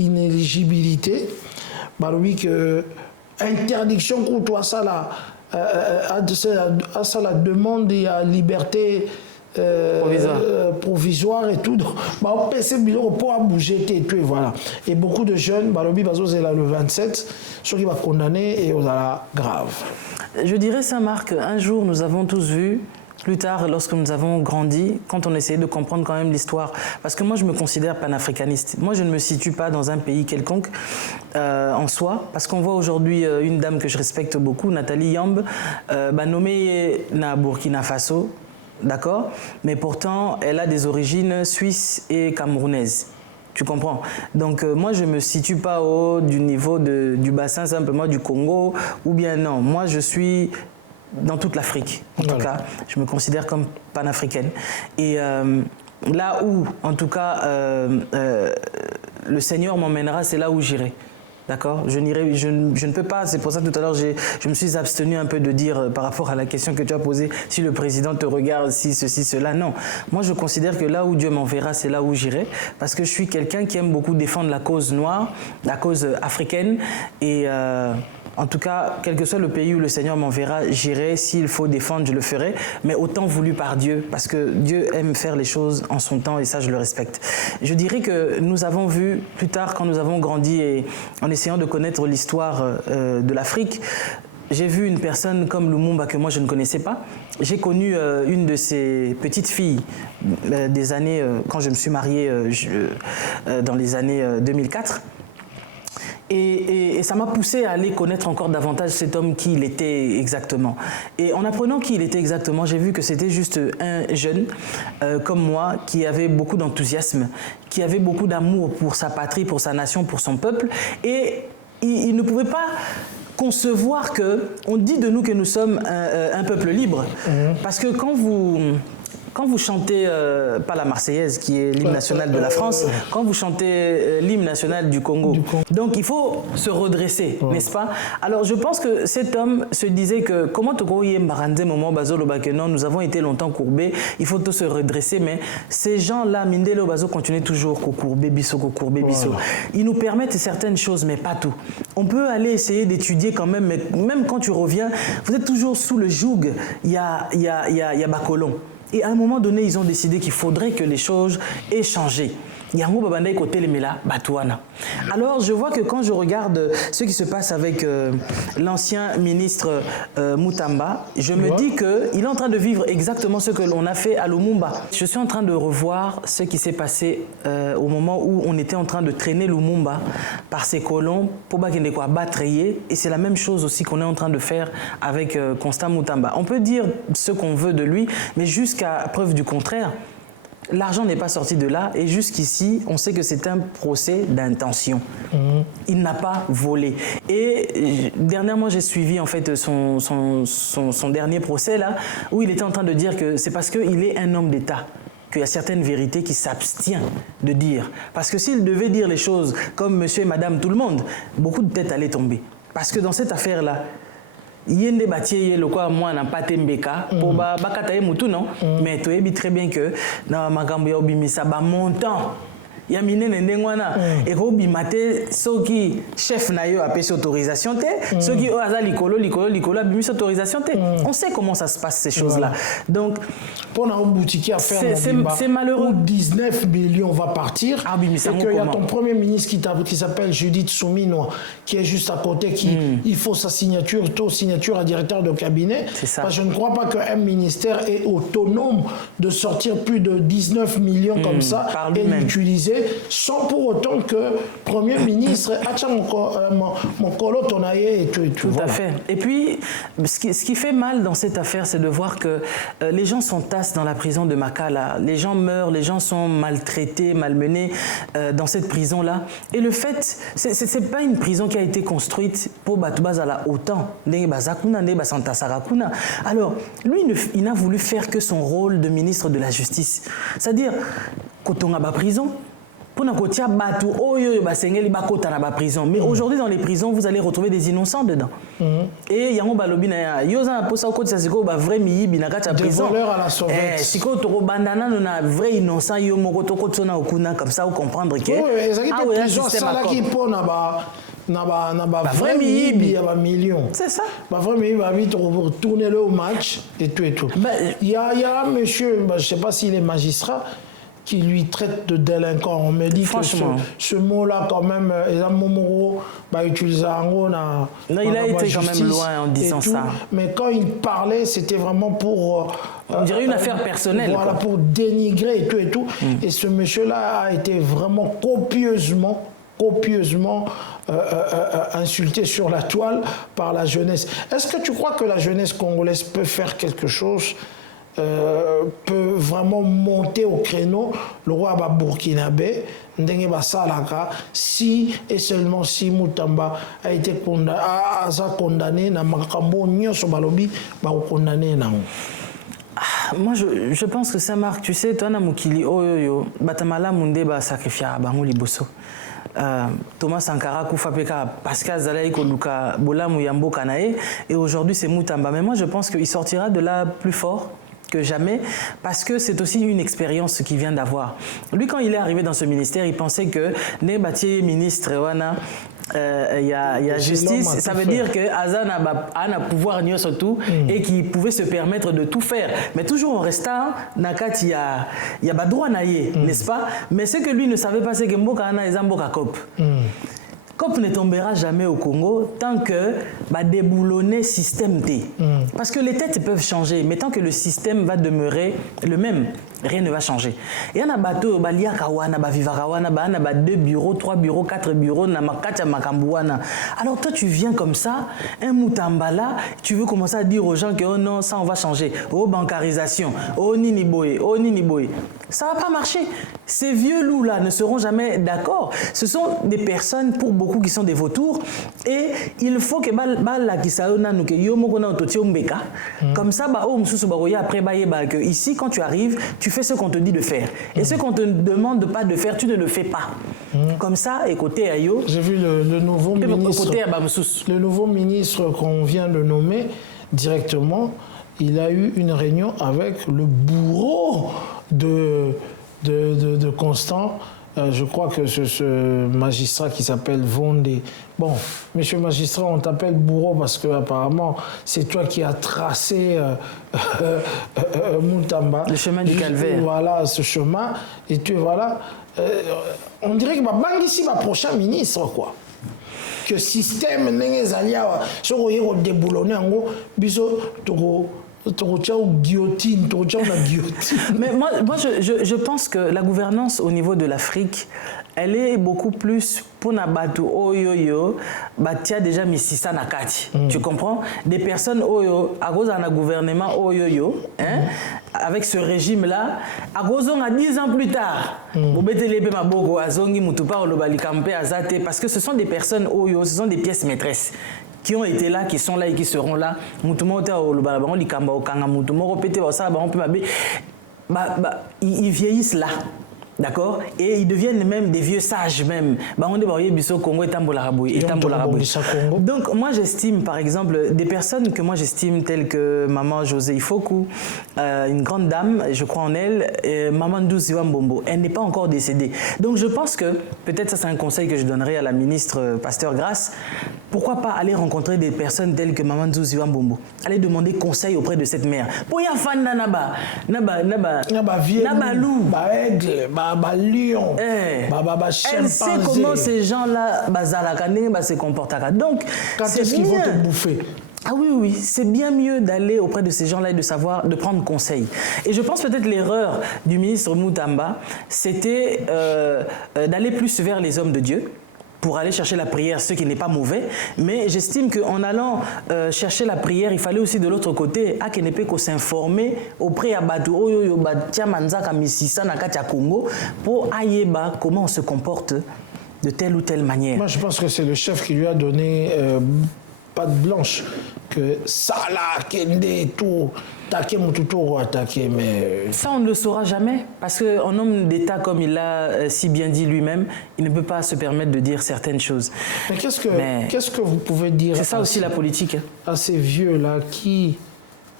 inéligibilité, que interdiction contre ça la demande et à liberté provisoire et tout. Bah, on peut bouger et tout, et voilà. Et beaucoup de jeunes, bah, le 27, ceux qui vont condamner et aux grave. Je dirais, Saint-Marc, un jour, nous avons tous vu, plus tard, lorsque nous avons grandi, quand on essayait de comprendre quand même l'histoire, parce que moi, je me considère panafricaniste. Moi, je ne me situe pas dans un pays quelconque en soi, parce qu'on voit aujourd'hui une dame que je respecte beaucoup, Nathalie Yamb, nommée na Burkina Faso, d'accord, mais pourtant, elle a des origines suisses et camerounaises. Tu comprends? Donc moi, je ne me situe pas au haut du niveau du bassin simplement du Congo, ou bien non. Moi, je suis dans toute l'Afrique. En tout cas, je me considère comme panafricaine. Et là où, en tout cas, le Seigneur m'emmènera, c'est là où j'irai. D'accord, je ne peux pas, c'est pour ça que tout à l'heure je me suis abstenu un peu de dire par rapport à la question que tu as posée, si le président te regarde, si ceci, cela, non. Moi je considère que là où Dieu m'enverra, c'est là où j'irai, parce que je suis quelqu'un qui aime beaucoup défendre la cause noire, la cause africaine, et en tout cas, quel que soit le pays où le Seigneur m'enverra, j'irai. S'il faut défendre, je le ferai, mais autant voulu par Dieu, parce que Dieu aime faire les choses en son temps et ça, je le respecte. Je dirais que nous avons vu plus tard, quand nous avons grandi et en essayant de connaître l'histoire de l'Afrique, j'ai vu une personne comme Lumumba que moi je ne connaissais pas. J'ai connu une de ses petites filles des années, quand je me suis marié dans les années 2004. Et ça m'a poussé à aller connaître encore davantage cet homme, qui il était exactement. Et en apprenant qui il était exactement, j'ai vu que c'était juste un jeune comme moi, qui avait beaucoup d'enthousiasme, qui avait beaucoup d'amour pour sa patrie, pour sa nation, pour son peuple. Et il ne pouvait pas concevoir que, on dit de nous que nous sommes un peuple libre. Parce que quand vous chantez, pas la Marseillaise, qui est l'hymne national de la France, quand vous chantez l'hymne national du Congo, donc il faut se redresser, n'est-ce pas? Alors je pense que cet homme se disait que, comment nous avons été longtemps courbés, il faut tous se redresser, mais ces gens-là, Mindele Obazo, continuent toujours courber biso. Ils nous permettent certaines choses, mais pas tout. On peut aller essayer d'étudier quand même, mais même quand tu reviens, vous êtes toujours sous le joug, il y a Bacolon. Et à un moment donné, ils ont décidé qu'il faudrait que les choses aient changé. Alors, je vois que quand je regarde ce qui se passe avec l'ancien ministre Mutamba, je me dis qu'il est en train de vivre exactement ce que l'on a fait à Lumumba. Je suis en train de revoir ce qui s'est passé au moment où on était en train de traîner Lumumba par ses colons pour battre. Et c'est la même chose aussi qu'on est en train de faire avec Constant Mutamba. On peut dire ce qu'on veut de lui, mais jusqu'à preuve du contraire, l'argent n'est pas sorti de là et jusqu'ici, on sait que c'est un procès d'intention. Il n'a pas volé. Et dernièrement, j'ai suivi en fait son dernier procès là, où il était en train de dire que c'est parce qu'il est un homme d'État qu'il y a certaines vérités qu'il s'abstient de dire. Parce que s'il devait dire les choses comme monsieur et madame tout le monde, beaucoup de têtes allaient tomber. Parce que dans cette affaire-là, yende batiye le quoi moi n'a pas tembeka pour bakata ye mutu non, mais tu es très bien que na makambo ya obimisa ba montant ya minene ndengwana et ko bimate soki chef na yo apesi autorisation te soki o aza likolo abimisa autorisation te. On sait comment ça se passe ces choses là. Donc pour un boutique à faire c'est malheureux. 19 millions va partir et qu'il y a ton premier ministre qui s'appelle Judith Soumino qui est juste à côté il faut sa signature, signature à directeur de cabinet. Parce que je ne crois pas qu'un ministère est autonome de sortir plus de 19 millions comme ça et l'utiliser sans pour autant que Premier ministre mon colo tonaye et tout. Tout à fait. Et puis, ce qui fait mal dans cette affaire, c'est de voir que les gens s'entassent dans la prison de Makala. Les gens meurent, les gens sont maltraités, malmenés dans cette prison-là. Et le fait, c'est pas une prison qui a été construite pour Batubazala autant. Alors, lui, il n'a voulu faire que son rôle de ministre de la Justice. C'est-à-dire, quand on a la prison, mais aujourd'hui dans les prisons vous allez retrouver des innocents dedans. Et yango balobi na yoza na posa ko tsasiko ba vrai miyibi na kati ya prison. À la sauvette. Siko to bandana na vrai innocent yo moko to ko tsona okuna comme ça vous comprendre que prison ça là qui pona ba na vrai miyibi ya ba millions. C'est ça. Ba vrai miyibi ba vite retourner le match et tout et tout. Il y a un monsieur, je sais pas s'il est magistrat, qui lui traite de délinquant. On me dit que ce mot-là, quand même, Momoro va utiliser un mot. Non, il a été quand même loin en disant ça. Mais quand il parlait, c'était vraiment pour... on dirait une affaire personnelle. Voilà, quoi. Pour dénigrer et tout et tout. Et ce monsieur-là a été vraiment copieusement insulté sur la toile par la jeunesse. Est-ce que tu crois que la jeunesse congolaise peut faire quelque chose, peut vraiment monter au créneau, le roi burkinabé, ndenge basalaka, si et seulement si Moutamba a été condamné, na makambo nyonso balobi ba condamné nango? Moi, je pense que ça marque. Tu sais, toi, na mukili oyoyo, batamala munde ba sacrifier bango liboso. Thomas Sankara Koufapeka, Pascal Zalaï Koluka, Bolam Yambo Kanae, et aujourd'hui c'est Moutamba. Mais moi, je pense qu'il sortira de là plus fort que jamais, parce que c'est aussi une expérience qu'il vient d'avoir. Lui, quand il est arrivé dans ce ministère, il pensait que Nebati ministre, il y a justice, ça veut dire que Azan a pouvoir surtout et qu'il pouvait se permettre de tout faire. Mais toujours en restant, Nakat, il y a droit naïe, n'est-ce pas? Mais ce que lui ne savait pas, c'est que Mboka Ana est Mboka Kop. COP ne tombera jamais au Congo tant que déboulonner système T. Parce que les têtes peuvent changer, mais tant que le système va demeurer le même, rien ne va changer. Il y a un bateau, il y a 2 bureaux, 3 bureaux, 4 bureaux, alors toi tu viens comme ça, un Moutambala, tu veux commencer à dire aux gens que oh non, ça on va changer. Oh bancarisation, oh nini boy, oh nini boy. Ça ne va pas marcher. Ces vieux loups-là ne seront jamais d'accord. Ce sont des personnes, pour beaucoup, qui sont des vautours. Et il faut que comme ça, après, ici, quand tu arrives, tu fais ce qu'on te dit de faire. Et ce qu'on te demande pas de faire, tu ne le fais pas. Comme ça, écoutez, Ayo. J'ai vu le nouveau ministre. Le nouveau ministre qu'on vient de nommer directement, il a eu une réunion avec le bourreau de Constant. Je crois que ce magistrat qui s'appelle Vondé. Bon, monsieur magistrat, on t'appelle bourreau parce que apparemment c'est toi qui as tracé Moutamba. Le chemin du calvaire. Voilà, ce chemin. Et tu voilà. On dirait que Bang ici va prochain ministre, quoi. Que système n'est pas sur le déboulonné en gros, biso guillotine. Mais moi je pense que la gouvernance au niveau de l'Afrique, elle est beaucoup plus pour Nabatu Oyoyo, Batia déjà Mississa Nakati. Tu comprends? Des personnes Oyo, à cause d'un gouvernement Oyoyo, hein, avec ce régime-là, à cause on a 10 ans plus tard, parce que ce sont des personnes Oyo, ce sont des pièces maîtresses qui ont été là, qui sont là et qui seront là. Ils vieillissent là. D'accord? Et ils deviennent même des vieux sages même. Donc moi j'estime par exemple des personnes que moi j'estime telles que Maman José Ifoku, une grande dame, je crois en elle, Maman Douce Mbombo. Elle n'est pas encore décédée. Donc je pense que, peut-être ça c'est un conseil que je donnerai à la ministre Pasteur Grace, pourquoi pas aller rencontrer des personnes telles que Maman Douce Mbombo. Aller demander conseil auprès de cette mère. Pour y fan naba loup, lion, elle sait comment ces gens-là se comportent. Donc, quand est-ce qu'ils vont te bouffer? Ah oui, c'est bien mieux d'aller auprès de ces gens-là et de prendre conseil. Et je pense peut-être l'erreur du ministre Moutamba, c'était d'aller plus vers les hommes de Dieu, pour aller chercher la prière, ce qui n'est pas mauvais, mais j'estime qu'en allant chercher la prière, il fallait aussi de l'autre côté, à Kenepe s'informer auprès de Batu Oyo Batia Manzaka Mississa Nakatia Congo pour Ayeba comment on se comporte de telle ou telle manière. Moi je pense que c'est le chef qui lui a donné patte blanche, que ça là, Kende, tout. Mais... Ça, on ne le saura jamais, parce qu'un homme d'État, comme il l'a si bien dit lui-même, il ne peut pas se permettre de dire certaines choses. Mais qu'est-ce que vous pouvez dire? C'est ça aussi la politique. À ces vieux-là qui,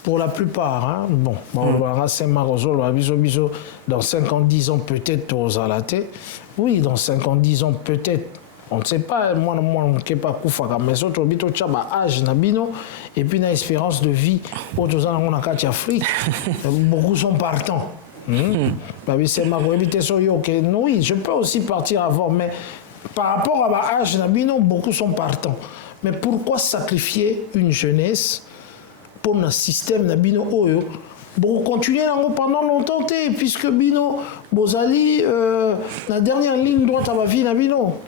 pour la plupart, dans 5 ans, 10 ans, peut-être aux Alaté, oui, dans 5 ans, 10 ans, peut-être On ne sait pas, moi, je ne sais pas quoi, mais surtout, tu as âge, et puis une espérance de vie, autres en Afrique, beaucoup sont partants. Oui, je peux aussi partir avant, mais par rapport à l'âge, beaucoup sont partants. Mais pourquoi sacrifier une jeunesse pour un système Nabino Oyo? Bon, continuer pendant longtemps, puisque Bino, Bozali, la dernière ligne droite à ma vie, Nabino.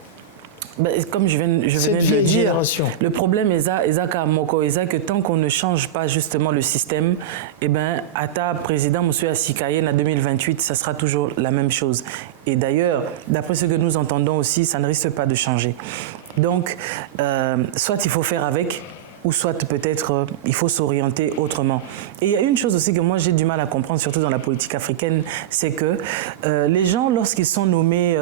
Comme je venais de le dire, le problème est que tant qu'on ne change pas justement le système, à ta président M. Asikaye en 2028, ça sera toujours la même chose. Et d'ailleurs, d'après ce que nous entendons aussi, ça ne risque pas de changer. Donc, soit il faut faire avec, ou soit peut-être il faut s'orienter autrement. Et il y a une chose aussi que moi j'ai du mal à comprendre, surtout dans la politique africaine, c'est que les gens, lorsqu'ils sont nommés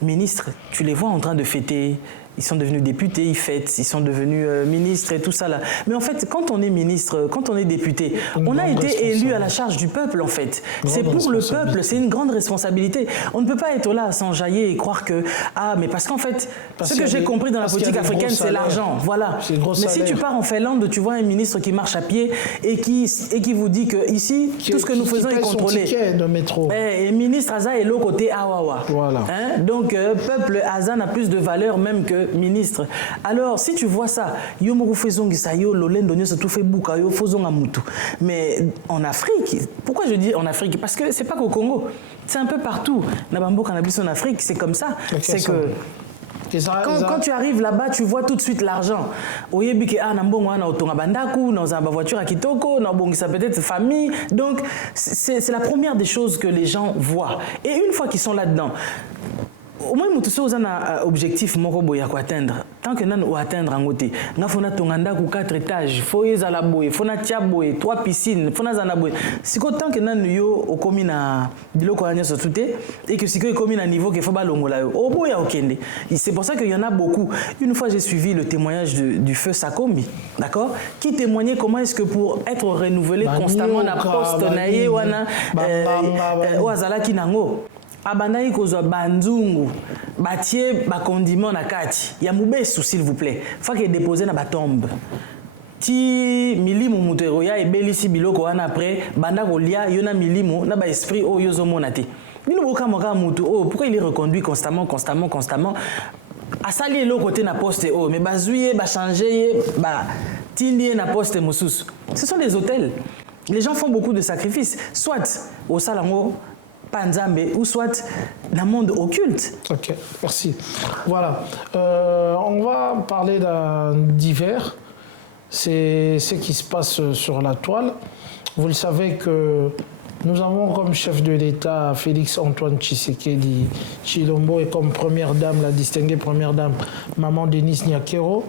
ministres, tu les vois en train de fêter. Ils sont devenus députés, ils fêtent, ils sont devenus ministres et tout ça là. Mais en fait, quand on est ministre, quand on est député, on a été élu à la charge du peuple en fait. C'est pour le peuple, c'est une grande responsabilité. On ne peut pas être là à s'enjailler et croire que mais parce qu'en fait, ce que j'ai compris dans la politique africaine, c'est l'argent. Voilà. Mais si tu pars en Finlande, tu vois un ministre qui marche à pied et qui vous dit que ici, tout ce que nous faisons est contrôlé. De métro. Et ministre Aza est l'autre côté Awawa. Voilà. Donc peuple Aza n'a plus de valeur même que ministre. Alors, si tu vois ça, mais en Afrique, pourquoi je dis en Afrique? Parce que c'est pas qu'au Congo, c'est un peu partout. En Afrique, c'est comme ça. C'est que quand tu arrives là-bas, tu vois tout de suite l'argent. Peut-être famille. Donc, c'est la première des choses que les gens voient. Et une fois qu'ils sont là-dedans, au moins nous tous on a objectif moko boya ko atteindre tant que nan ou atteindre en côté na fona tonganda ku 4 étages faut ezala boye fona tia boye 3 piscines fona zana boye siko tant que nan yo o komi na biloko anya sotuté et que siko komi na niveau que faut ba longola yo o boya okende. C'est pour ça qu'il y en a beaucoup. Une fois j'ai suivi le témoignage du feu Sakombi, d'accord, qui témoignait comment est-ce que pour être renouvelé constamment na poste na ye wana wazala kinango abandai kozwa banzungu batie ba condiment na kati ya mubesu s'il vous plaît faut que déposer na ba tombe ti milimu mutero ya ebelisi biloko wana après banda kolia yona milimu na ba esprit o yozo monate bino boka moka mutu pourquoi il est reconduit constamment asali le côté na poste mais bazuye ba changer ba tindi na poste mususu. Ce sont des hôtels. Les gens font beaucoup de sacrifices, soit au salango Panzambe ou soit dans le monde occulte. Ok, merci. Voilà. On va parler d'un divers. C'est ce qui se passe sur la toile. Vous le savez que nous avons comme chef de l'État Félix Antoine Tshisekedi Tshilombo et comme première dame, la distinguée première dame, maman Denise Nyakero,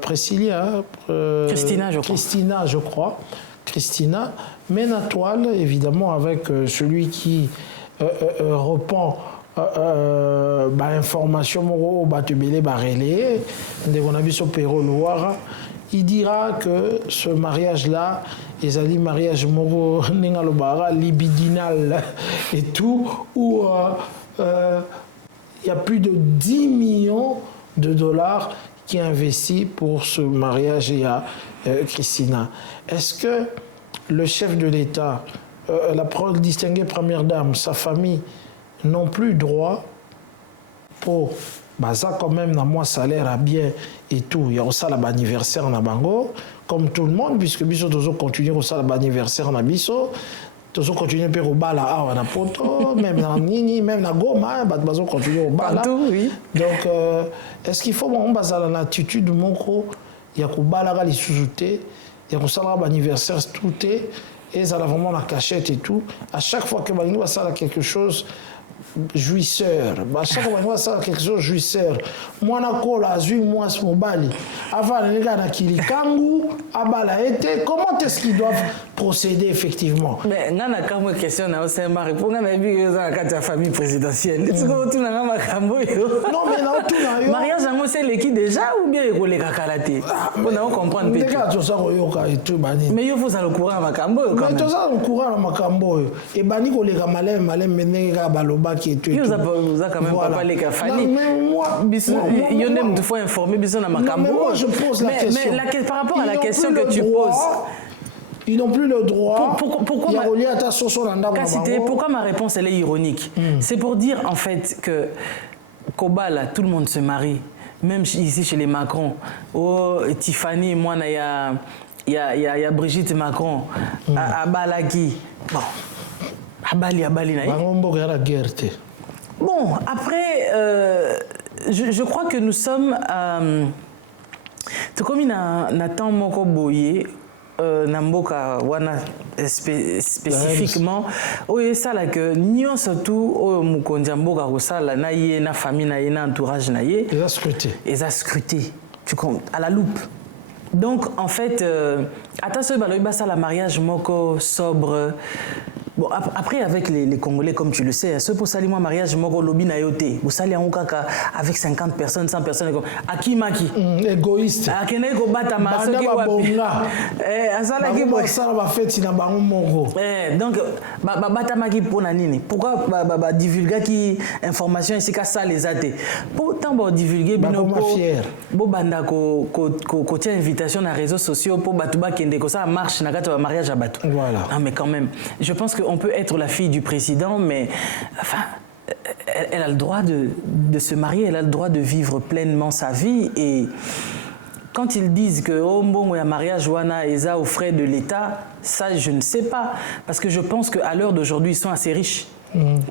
Priscilla, Christina, je crois. Christina, mène à toile, évidemment, avec celui qui repend information au Batubélé Barélé, il dira que ce mariage-là, les alliés mariage moro libidinal et tout, où il y a plus de 10 millions de dollars qui investit pour ce mariage et à Christina. Est-ce que le chef de l'État, la distinguée première dame, sa famille n'ont plus droit pour ça quand même dans moi salaire à bien et tout. Il y a aussi l'anniversaire en Bango, comme tout le monde, puisque Bisso doit continuer aussi l'anniversaire en Bisso. Toujours continuer à au bala à na poto, même dans Nini, même dans Goma, bazo continuer au bala. Oui. Donc, est-ce qu'il faut on base dans l'attitude de mon co, il y a qu'au bala les sous-outés, il y a qu'au salaire anniversaire tout est, et ça a vraiment la cachette et tout. À chaque fois que Bagno va faire quelque chose jouisseur, à chaque fois que va faire quelque chose jouisseur, moi na kola azui moi mon bali, avant les gars na kilikangu, abala été, comment est-ce qu'ils doivent procéder effectivement. Mais on a quand même une question dans le Marie. Pour nous, on a vu que la famille présidentielle. Est-ce que tout le monde a Non, mais non, tout le monde. Mariage, c'est l'équipe déjà ou bien il y a kalaté? On comprend peut-être. Mais il faut ça le courant à Macambo. Mais tout ça, le courant à Macambo. Et Bani, il y a malem, mais Baloba qui est. Il y a quand même pas parlé qu'à Fanny. Il y a même il faut informer besoin à Macambo. Mais moi, je pose la question. Mais par rapport à la question que tu poses. Ils n'ont plus le droit. Pourquoi ma réponse elle est ironique? C'est pour dire en fait que Kobala, tout le monde se marie, même ici chez les Macron. Oh, Tiffany, moi, il y a Brigitte Macron, à Balaki. Bon, à Bali. Bon, après, je crois que nous sommes. Tout comme il y a Nathan Moko Boye. Namboka wana spécifiquement oui ça là que nion surtout au mukonja mboka kosala na yé na famille na yé na entourage na yé ils a scruté tu comptes à la loupe donc en fait attention baloba ça la mariage moko sobre. Bon, après, avec les Congolais, comme tu le sais, ceux pour salir moi mariage, moko lobi na yote. Vous salez en Okaka avec 50 personnes, 100 personnes. Akimaki. Égoïste. Akene ko bata maso ki wapi. Asala ki bo. Ça va faire tina bango mongo. Donc bata maki pona nini. Pourquoi divulguer qui information ici ka ça les athées. Pourtant bon divulguer bino ko. Bo banda ko tient invitation na réseaux sociaux pour batuba kende ko ça marche na kata mariage à batu. Voilà. Non mais quand même, je pense qu'on peut être la fille du président, mais enfin, elle a le droit de se marier, elle a le droit de vivre pleinement sa vie. Et quand ils disent que oh bon, il y a mariage wana eza aux frais de l'État, ça je ne sais pas, parce que je pense qu'à l'heure d'aujourd'hui ils sont assez riches.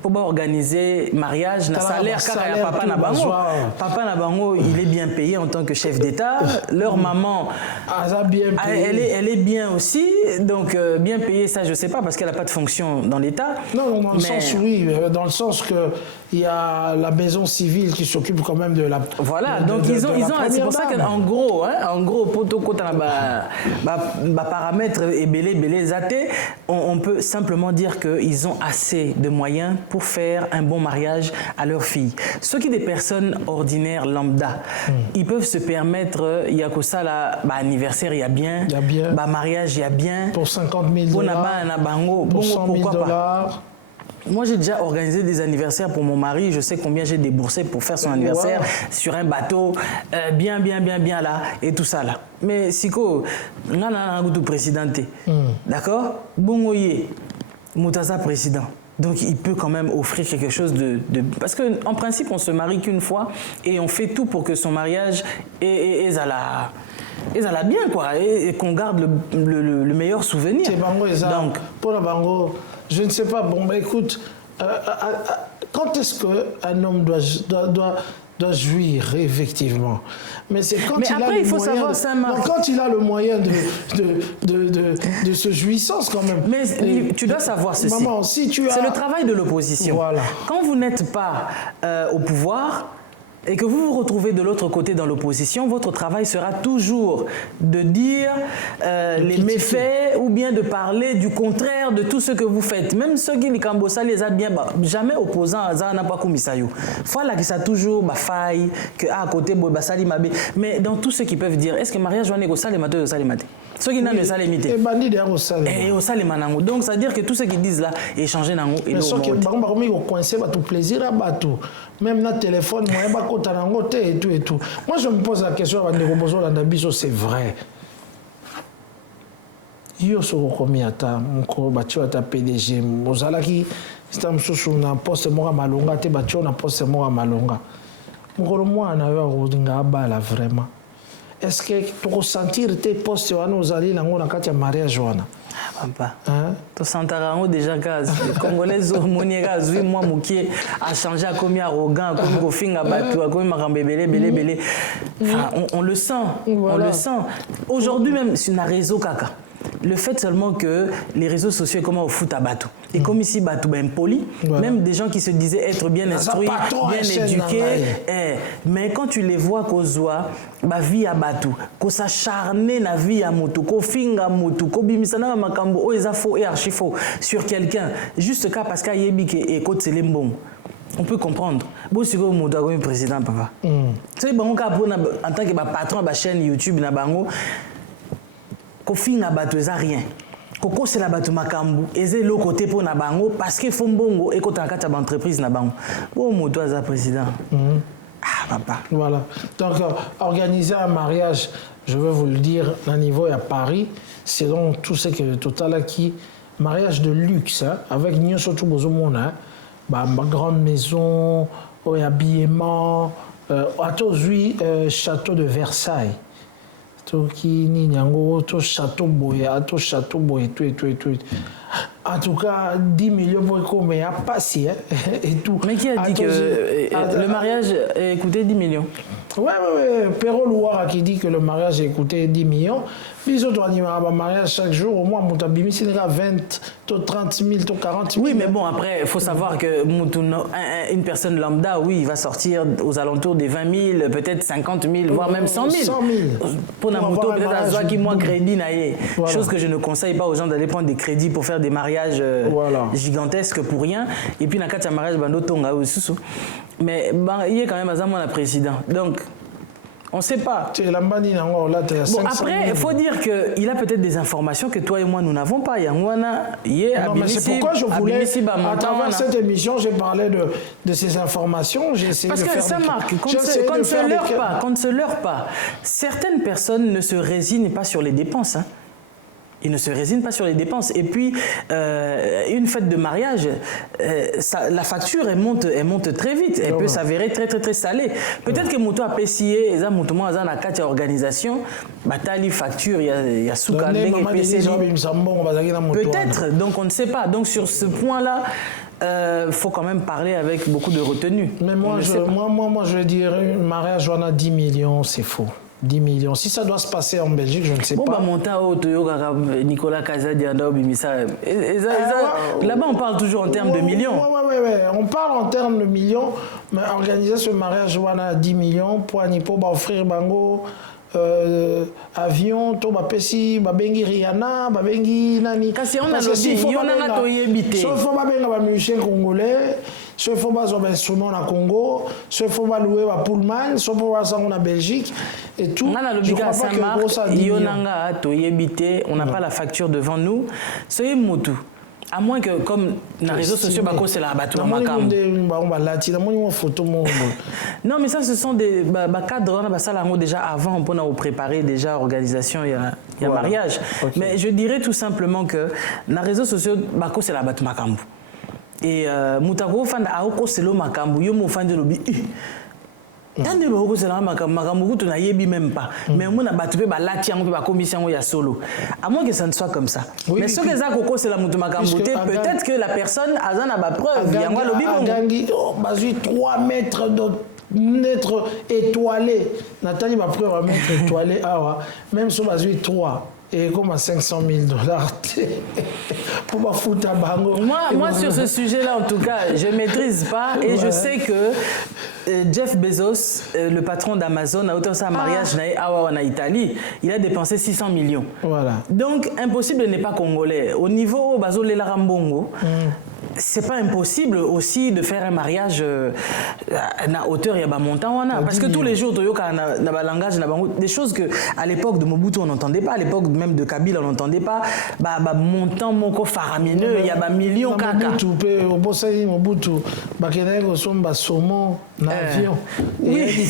Pour organiser mariage, na salaire kaka papa na bango. Papa na bango, il est bien payé en tant que chef d'État. Leur maman, elle est bien aussi, donc bien payée, ça je sais pas parce qu'elle a pas de fonction dans l'État. Non, dans le sens oui, dans le sens que il y a la maison civile qui s'occupe quand même de la. Voilà, donc ils ont c'est pour ça qu'en gros, pour tout côté paramètres et belé zaté, on peut simplement dire qu'ils ont assez de moyens pour faire un bon mariage à leur fille. Ceux qui des personnes ordinaires lambda, ils peuvent se permettre, il y a que ça là, anniversaire il y a bien, mariage il y a bien, pour 50 000 $, pour 100 000 $. Moi, j'ai déjà organisé des anniversaires pour mon mari. Je sais combien j'ai déboursé pour faire son anniversaire sur un bateau, bien là, et tout ça là. Mais Siko, on a un présidente, d'accord? Bongoye, Moutaza président. Donc, il peut quand même offrir quelque chose de... Parce qu'en principe, on se marie qu'une fois et on fait tout pour que son mariage est à la bien, quoi, et qu'on garde le meilleur souvenir. Donc, pour la bango, je ne sais pas, bon, bah, écoute, quand est-ce qu'un homme doit jouir, effectivement? Mais c'est quand quand il a le moyen de se jouissance, quand même. Mais tu dois savoir ceci. Maman, si tu as... C'est le travail de l'opposition. Voilà. Quand vous n'êtes pas au pouvoir et que vous vous retrouvez de l'autre côté dans l'opposition, votre travail sera toujours de dire les méfaits ou bien de parler du contraire de tout ce que vous faites. Même ceux qui les les a bien, jamais opposant à ça n'a pas commis ça. Voilà que ça toujours faille que à côté mais dans tout ce qu'ils peuvent dire, est-ce que mariage va négocier les matins de salimate? Ceux qui n'ont pas salimité. Et au salimanango. Donc ça veut dire que tout ce qu'ils disent là est changé nango et ceux qui ont coincé tout plaisir à bateau. Même notre téléphone, et tout. Moi, je me pose la question, c'est vrai. Yo soko komiata mko batio ata PDG mozalaki stam susu na poste moka malonga te batio na poste moka malonga mko mwana yo rodinga bala vraiment. Est-ce que tu ressentir tes postes wana ozali nango na kati ya mariage wana? Papa, tu sentiras déjà que les Congolais ont moi moukié a changé à comme arrogant, comme gofinga batu, comme belé. On le sent, on le sent. Aujourd'hui même sur un réseau kaka. le fait seulement que les réseaux sociaux comment au foot à bateau. Et comme ici, bateau ben poli, même des gens qui se disaient être bien instruits, bien éduqués, mais quand tu les vois qu'aux oies, ba vie à bateau, qu'on s'acharne na vie à moto, qu'on finga moto, qu'on bimisana makambo, oh ils faux et archi faux sur quelqu'un, juste cas parce qu'il y a yébik et côte c'est les bons. On peut comprendre. Bon, c'est comme le président, papa. Tu sais, en tant que patron de la chaîne YouTube, Kofi n'a pas rien. Koko c'est la bateau makambu. Et c'est l'autre côté pour na bango parce qu'il faut bongo et quand on a une entreprise na bango. Bon, moto le président. Ah, papa. Voilà. Donc, organiser un mariage, je veux vous le dire, à niveau à Paris, selon tout ce que Total a qui, mariage de luxe, hein, avec nous surtout besoin hein. Ma grande maison, habillement, à aujourd'hui château de Versailles. Tout qui ni tout château boy, tout château boy, tout. En tout cas, 10 millions pour qu'on ait passé et tout. Mais qui a dit que le mariage coûtait 10 millions? Ouais. Perrault Louara qui dit que le mariage a coûté 10 millions. Puis autres un mariage chaque jour, au moins, mon tabimi, c'est 20, 30 000, 40 000. Oui, mais bon, après, il faut savoir que une personne lambda, oui, il va sortir aux alentours des 20 000, peut-être 50 000, voire même 100 000. 100 000. Pour la moto, peut-être à soi qui moins crédit, chose que je ne conseille pas aux gens d'aller prendre des crédits pour faire des mariages gigantesques pour rien. Et puis, dans le cas de mariage, mais il y a quand même un président. Donc, on ne sait pas. Bon, après, il faut dire qu'il a peut-être des informations que toi et moi, nous n'avons pas. Non, mais c'est pourquoi je voulais, à travers cette émission, j'ai parlé de ces informations. J'ai essayé parce que ça marque, qu'on ne se leurre pas. Certaines personnes ne se résignent pas sur les dépenses. Hein. Ils ne se résignent pas sur les dépenses. Et puis, une fête de mariage, la facture, elle monte très vite. Elle peut s'avérer très, très, très salée. Peut-être que Mouto a payé, il y a une organisation, il y a facture, il y a soukane, peut-être, donc on ne sait pas. Donc, sur ce point-là, faut quand même parler avec beaucoup de retenue. Mais moi, je veux dire, un mariage, on a 10 millions, c'est faux. 10 millions. Si ça doit se passer en Belgique, je ne sais pas. Nicolas Kazadianda, là-bas, on parle toujours en termes de millions. Oui. On parle en termes de millions, mais organiser ce mariage, on a 10 millions pour offrir Bango. Avion, to bapesi babengi Rihanna, babengi nani. Kasi on a lobby, on a to yebité. Sauf faut babenga ba musicien congolais, sauf faut ba zo instrument na Congo, sauf faut ba louer ba Pullman, sauf faut ba ça en Belgique et tout. On a la lobby à Saint-Marc, yonanga to yebité, on n'a pas la facture devant nous. C'est motu. À moins que, comme dans les réseaux sociaux, c'est la bateau. Non, mais ça, ce sont des cadres, déjà avant, on a préparé déjà organisation, il y a mariage. Okay. Mais je dirais tout simplement que dans les réseaux sociaux, c'est la bateau Makambu. Et Moutago, fan Aoko, c'est le Makambu, yo, mon fan de lobby. Tande boko c'est la makambu tu n'ayebi même pas mais on a battu ba lati yango ba commission ya solo à moins que ça ne soit comme ça mais ce que ça koko c'est la mutu makambu peut-être que la personne azana ba preuve yango lobi gangi bazui 3 mètres d'être étoilé Nathalie ma preuve mettre étoilé même sur bazui 3 et comme à $500 000 pour ma foutre à bango. Moi sur ce sujet-là, en tout cas, je ne maîtrise pas et je sais que Jeff Bezos, le patron d'Amazon, a autant ça un mariage en Italie, il a dépensé 600 millions. Voilà. Donc, impossible n'est pas congolais. Au niveau Bazo Lela Rambongo, c'est pas impossible aussi de faire un mariage à hauteur et à montant parce que tous les jours des choses que à l'époque de Mobutu on n'entendait pas, à l'époque même de Kabila on n'entendait pas, montant moko faramineux, il y a millions kaka Mobutu bakeneko somba saumon na avion. Oui.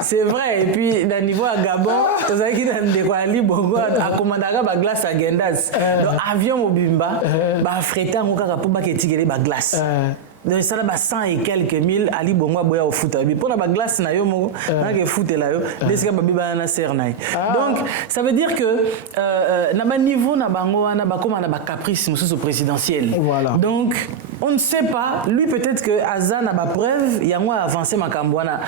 C'est vrai et puis dans niveau à Gabon tozaki dans de quoi ali bongo a commandaka ba glace à Gendas. Donc avion mobimba ba freta pour ba glace. Donc ça là 100 et quelques mille ali bongo boya au foot pour la glace na yo mo na ke foot la yo deska ba biba na sernaï. Donc ça veut dire que na ba niveau na bango na ba comme na ba caprice mususu présidentiel. Voilà. Donc on ne sait pas, lui peut-être que Azan n'a pas preuve, il y a moi avancé ma cambouana.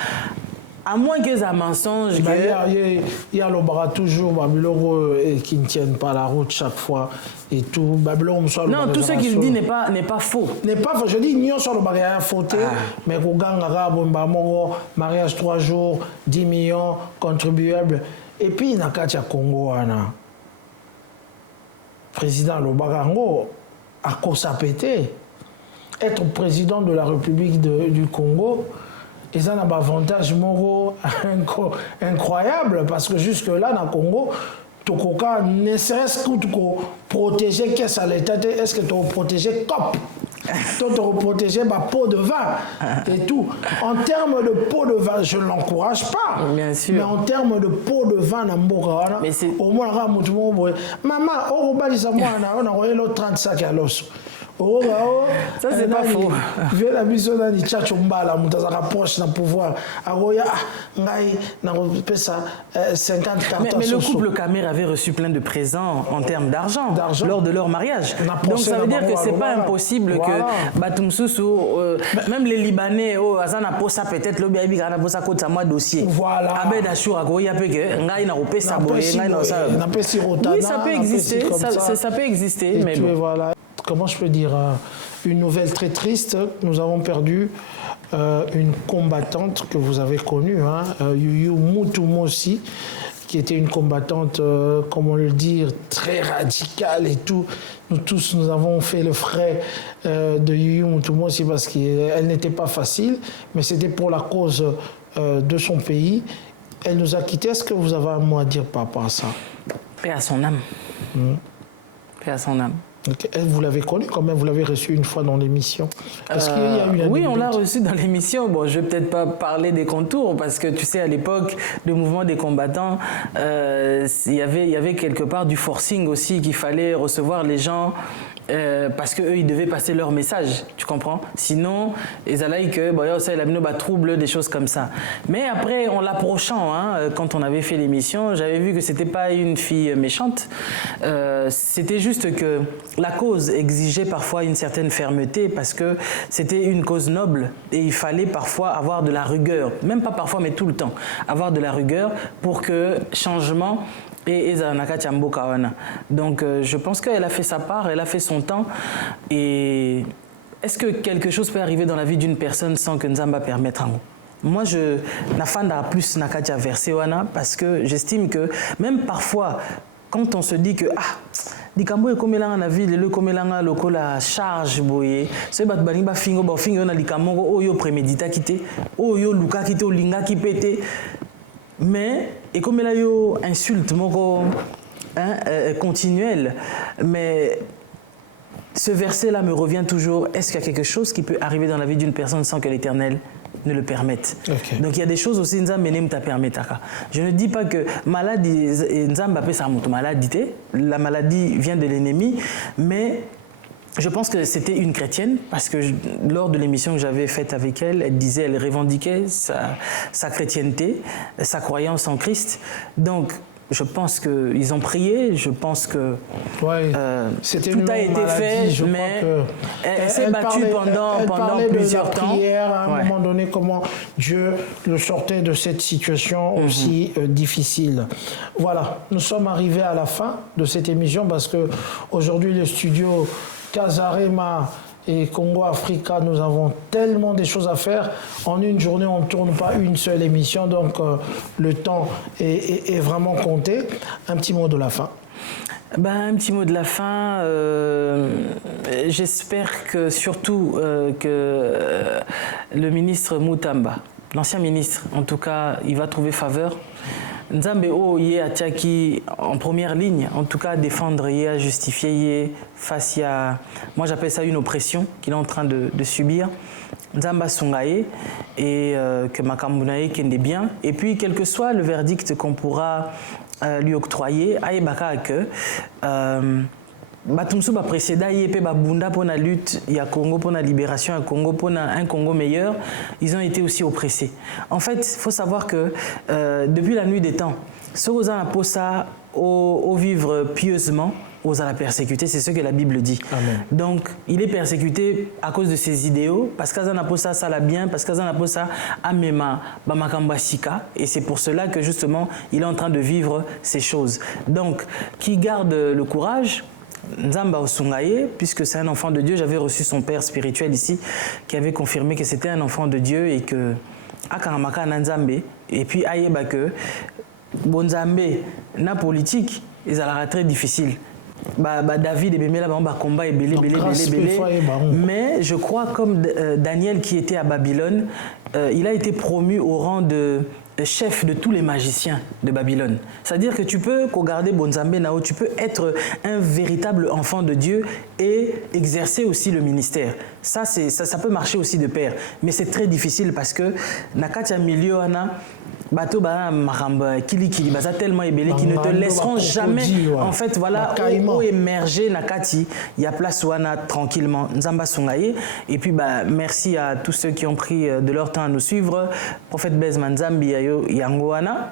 À moins que ça mensonge. Il y a le bras toujours, Babylon, qui ne tiennent pas la route chaque fois et tout. Babylon, non, tout ce qu'il dit n'est pas faux. N'est pas faux. Je dis, n'y sur le mariage fauté, mais qu'on gagne mariage 3 jours, 10 millions, contribuables. Et puis, il y a Katia Congo, président Lobarango, à cause à péter. Être président de la République du Congo, et ça n'a pas avantage moraux incroyable, parce que jusque-là, dans le Congo, Tokoka, ne serait-ce que protéger qu'est-ce à l'État, est-ce que tu as protégé COP? Tu as protégé ma peau de vin et tout. En termes de peau de vin, je ne l'encourage pas. Bien sûr. Mais en termes de peau de vin, au moins, maman, on a 30 sacs à l'os. Ça, c'est pas faux. Vu la mission dans les tchatchs, on rapproche dans le pouvoir. Mais le couple Kamer avait reçu plein de présents en termes d'argent lors de leur mariage. Donc ça veut dire que c'est pas impossible que Batumsusu, même les Libanais, Azana Posa peut-être le Biabi Gana Posa Kota moi dossier. Voilà. Abed Ashura Goya Peke, Ngai na Opé Saboye, Ngai na ça. Oui, ça peut exister, ça peut exister, mais bon. Voilà. Comment je peux dire, une nouvelle très triste. Nous avons perdu une combattante que vous avez connue, Yuyu Mutumosi, qui était une combattante, comment le dire, très radicale et tout. Nous tous, nous avons fait le frais de Yuyu Mutumosi parce qu'elle n'était pas facile, mais c'était pour la cause de son pays. Elle nous a quittés. Est-ce que vous avez un mot à dire par rapport à ça? Paix à son âme. Paix à son âme. Vous l'avez connu quand même, vous l'avez reçu une fois dans l'émission. Est-ce qu'il y a eu oui, on l'a reçu dans l'émission. Bon, je ne vais peut-être pas parler des contours parce que tu sais, à l'époque, le mouvement des combattants, il y avait quelque part du forcing aussi, qu'il fallait recevoir les gens parce qu'eux, ils devaient passer leur message, tu comprends? Sinon, ils allaient que, ça, il a mis trouble, des choses comme ça. Mais après, en l'approchant, quand on avait fait l'émission, j'avais vu que c'était pas une fille méchante. C'était juste que la cause exigeait parfois une certaine fermeté parce que c'était une cause noble et il fallait parfois avoir de la rigueur, même pas parfois, mais tout le temps, avoir de la rigueur pour que changement. Donc je pense qu'elle a fait sa part, elle a fait son temps. Et est-ce que quelque chose peut arriver dans la vie d'une personne sans que Nzamba permette? Moi, je n'afanda plus Nakatia Versewana parce que j'estime que même parfois, quand on se dit que likambo ekomela na vie le komelanga lokola charge boye ce bat balinga fingo ba fingo na likambo oyo prémédita kité oyo luka kité olinga ki pété mais ekomela yo insulte moko continuelle. Mais ce verset là me revient toujours. Est-ce qu'il y a quelque chose qui peut arriver dans la vie d'une personne sans que l'Éternel ne le permette? Donc il y a des choses aussi Nzambe ne t'a permettre. Je ne dis pas que maladie Nzambe peut ça maladie, la maladie vient de l'ennemi, mais je pense que c'était une chrétienne parce que lors de l'émission que j'avais faite avec elle, elle disait, elle revendiquait sa chrétienté, sa croyance en Christ. Donc je pense qu'ils ont prié, je pense que tout a été fait, mais elle s'est battue pendant plusieurs temps. Prière, à un moment donné, comment Dieu le sortait de cette situation aussi difficile. Voilà, nous sommes arrivés à la fin de cette émission parce que aujourd'hui le studio Casarema et Congo Africa, nous avons tellement de choses à faire. En une journée, on ne tourne pas une seule émission, donc le temps est vraiment compté. Un petit mot de la fin. Un petit mot de la fin. J'espère que surtout que le ministre Mutamba, l'ancien ministre, en tout cas, il va trouver faveur. Nzambe Yé Atiaki en première ligne, en tout cas défendre Yé, à justifier Yé face à, moi j'appelle ça une oppression qu'il est en train de subir. Nzamba Sungaye et que Makambunaye kende bien. Et puis quel que soit le verdict qu'on pourra lui octroyer, Aïbaka que Batumsu ba précéda yépé ba bunda pour la lutte, il y a Congo pour la libération, un Congo pour un Congo meilleur, ils ont été aussi oppressés. En fait, il faut savoir que depuis la nuit des temps, ce que vous avez au vivre pieusement, aux à la persécuter, c'est ce que la Bible dit. Amen. Donc, il est persécuté à cause de ses idéaux, parce qu'il a posé ça la bien, parce qu'il a posé ça à Mema, Bamakamba Sika, et c'est pour cela que justement, il est en train de vivre ces choses. Donc, qui garde le courage, Nzamba Osungaye, puisque c'est un enfant de Dieu, j'avais reçu son père spirituel ici, qui avait confirmé que c'était un enfant de Dieu et que Akaramaka Nanzambe, et puis Ayeba que Bonzambe, na politique, ils allaient très difficile. David et Bemela combat et belé. Mais je crois comme Daniel qui était à Babylone, il a été promu au rang de chef de tous les magiciens de Babylone. C'est-à-dire que tu peux regarder Bonzambe Nao, tu peux être un véritable enfant de Dieu et exercer aussi le ministère. Ça peut marcher aussi de pair, mais c'est très difficile parce que Nakatia Milioana bateau maramba kili baza tellement ébélé qui ne te laisseront jamais en fait voilà où émerger nakati il y a place wana tranquillement Nzamba Sungaye et puis merci à tous ceux qui ont pris de leur temps à nous suivre prophète Blaise Manzambi yangoana.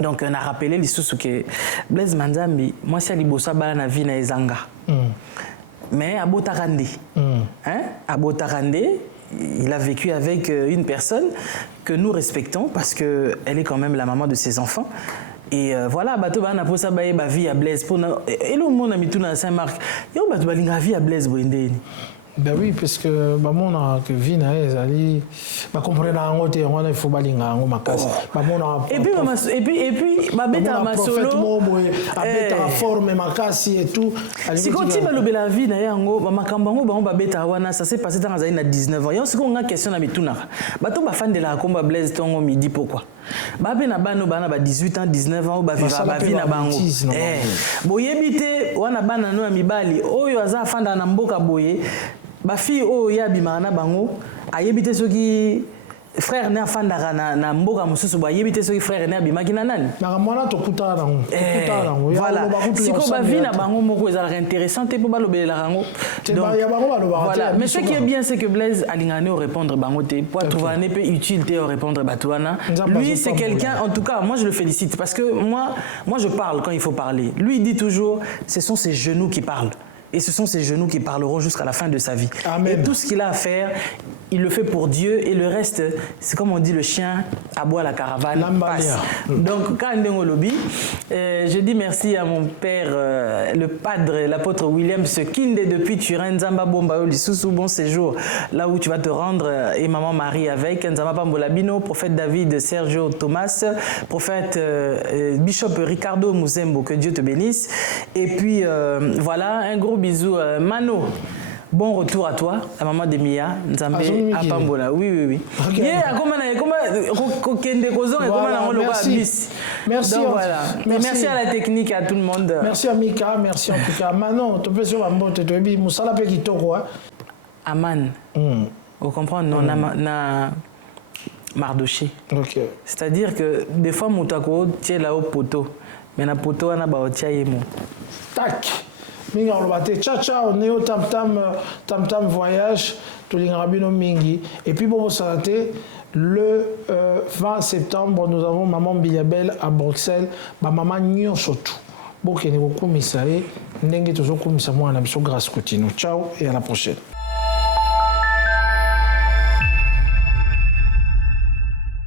Donc on a rappelé l'histoire que Blaise Manzambi moi si alibosa bala na vie na ezanga mais à Botarande hein à Botarande il a vécu avec une personne que nous respectons parce qu'elle est quand même la maman de ses enfants. Et voilà, bato ba na posa ba ba vie à Blaise pour et le monde a mis tout dans Saint-Marc. Yo bato ba linga vie à Blaise boindeni. Ben oui, parce que mon que vie na ezali ba comprendre en côté on il faut balinga ngo makasi. Et puis ba beta ma solo ba beta forme makasi et tout. Si quand tu ba la vie na yango ba makambango ba beta wana ça s'est passé dans na 19 ans. Yo ce qu'on a question na bituna. Bato ba fan de la combat Blaise tongo midi pourquoi? Ba bena bano bana ba 18 ans 19 ans ba vie na bango. Boyebite wana bana no mibali oyo aza fanda na mboka boye. Ba fille o ya bimana bango ayebite soki frère ne afandaka na mboka mususu ba yebite soki frère ne abimaki na nani na mwana tokuta nango voilà siko ba vie na bango moko ezalaka intéressant te po balobelela rango voilà mais ce qui est bien c'est que Blaise alingane au répondre bango te pour trouver un peu utile te au répondre batouana lui c'est quelqu'un en tout cas moi je le félicite parce que moi je parle quand il faut parler lui il dit toujours ce sont ses genoux qui parlent. Et ce sont ses genoux qui parleront jusqu'à la fin de sa vie. Amen. Et tout ce qu'il a à faire, il le fait pour Dieu. Et le reste, c'est comme on dit, le chien aboie la caravane passe. Donc, quand on lobby, je dis merci à mon père, le padre, l'apôtre William Sekinde depuis Turin, Nzamba Bomba Lisusu, bon séjour, là où tu vas te rendre, et maman Marie avec, Nzamba Pambolabino, prophète David, Sergio Thomas, prophète Bishop Ricardo Muzembo, que Dieu te bénisse. Et puis, voilà, un gros bisous, Mano. Bon retour à toi, la maman de Mia, Nzambe Apambola. Oui. Okay. Merci. Donc, voilà. Merci à la technique, à tout le monde. Merci à Mika, merci en tout cas. Manon, tu peux sur la moto, tu es Moussala Pekitoko. Aman. Vous comprenez, non, na Mardoché. Ok. C'est-à-dire que des fois, Moutako tient là au poteau, mais na poteau, on a baotia yemo. Tac. Minga olobate ciao neo tam voyage to lingabino mingi et puis bon santé le 20 septembre nous avons maman Biliabel à Bruxelles ba maman nyonsotu bokene ko komisae ndenge tozo komisa mwana biso grâce continue ciao et à la prochaine.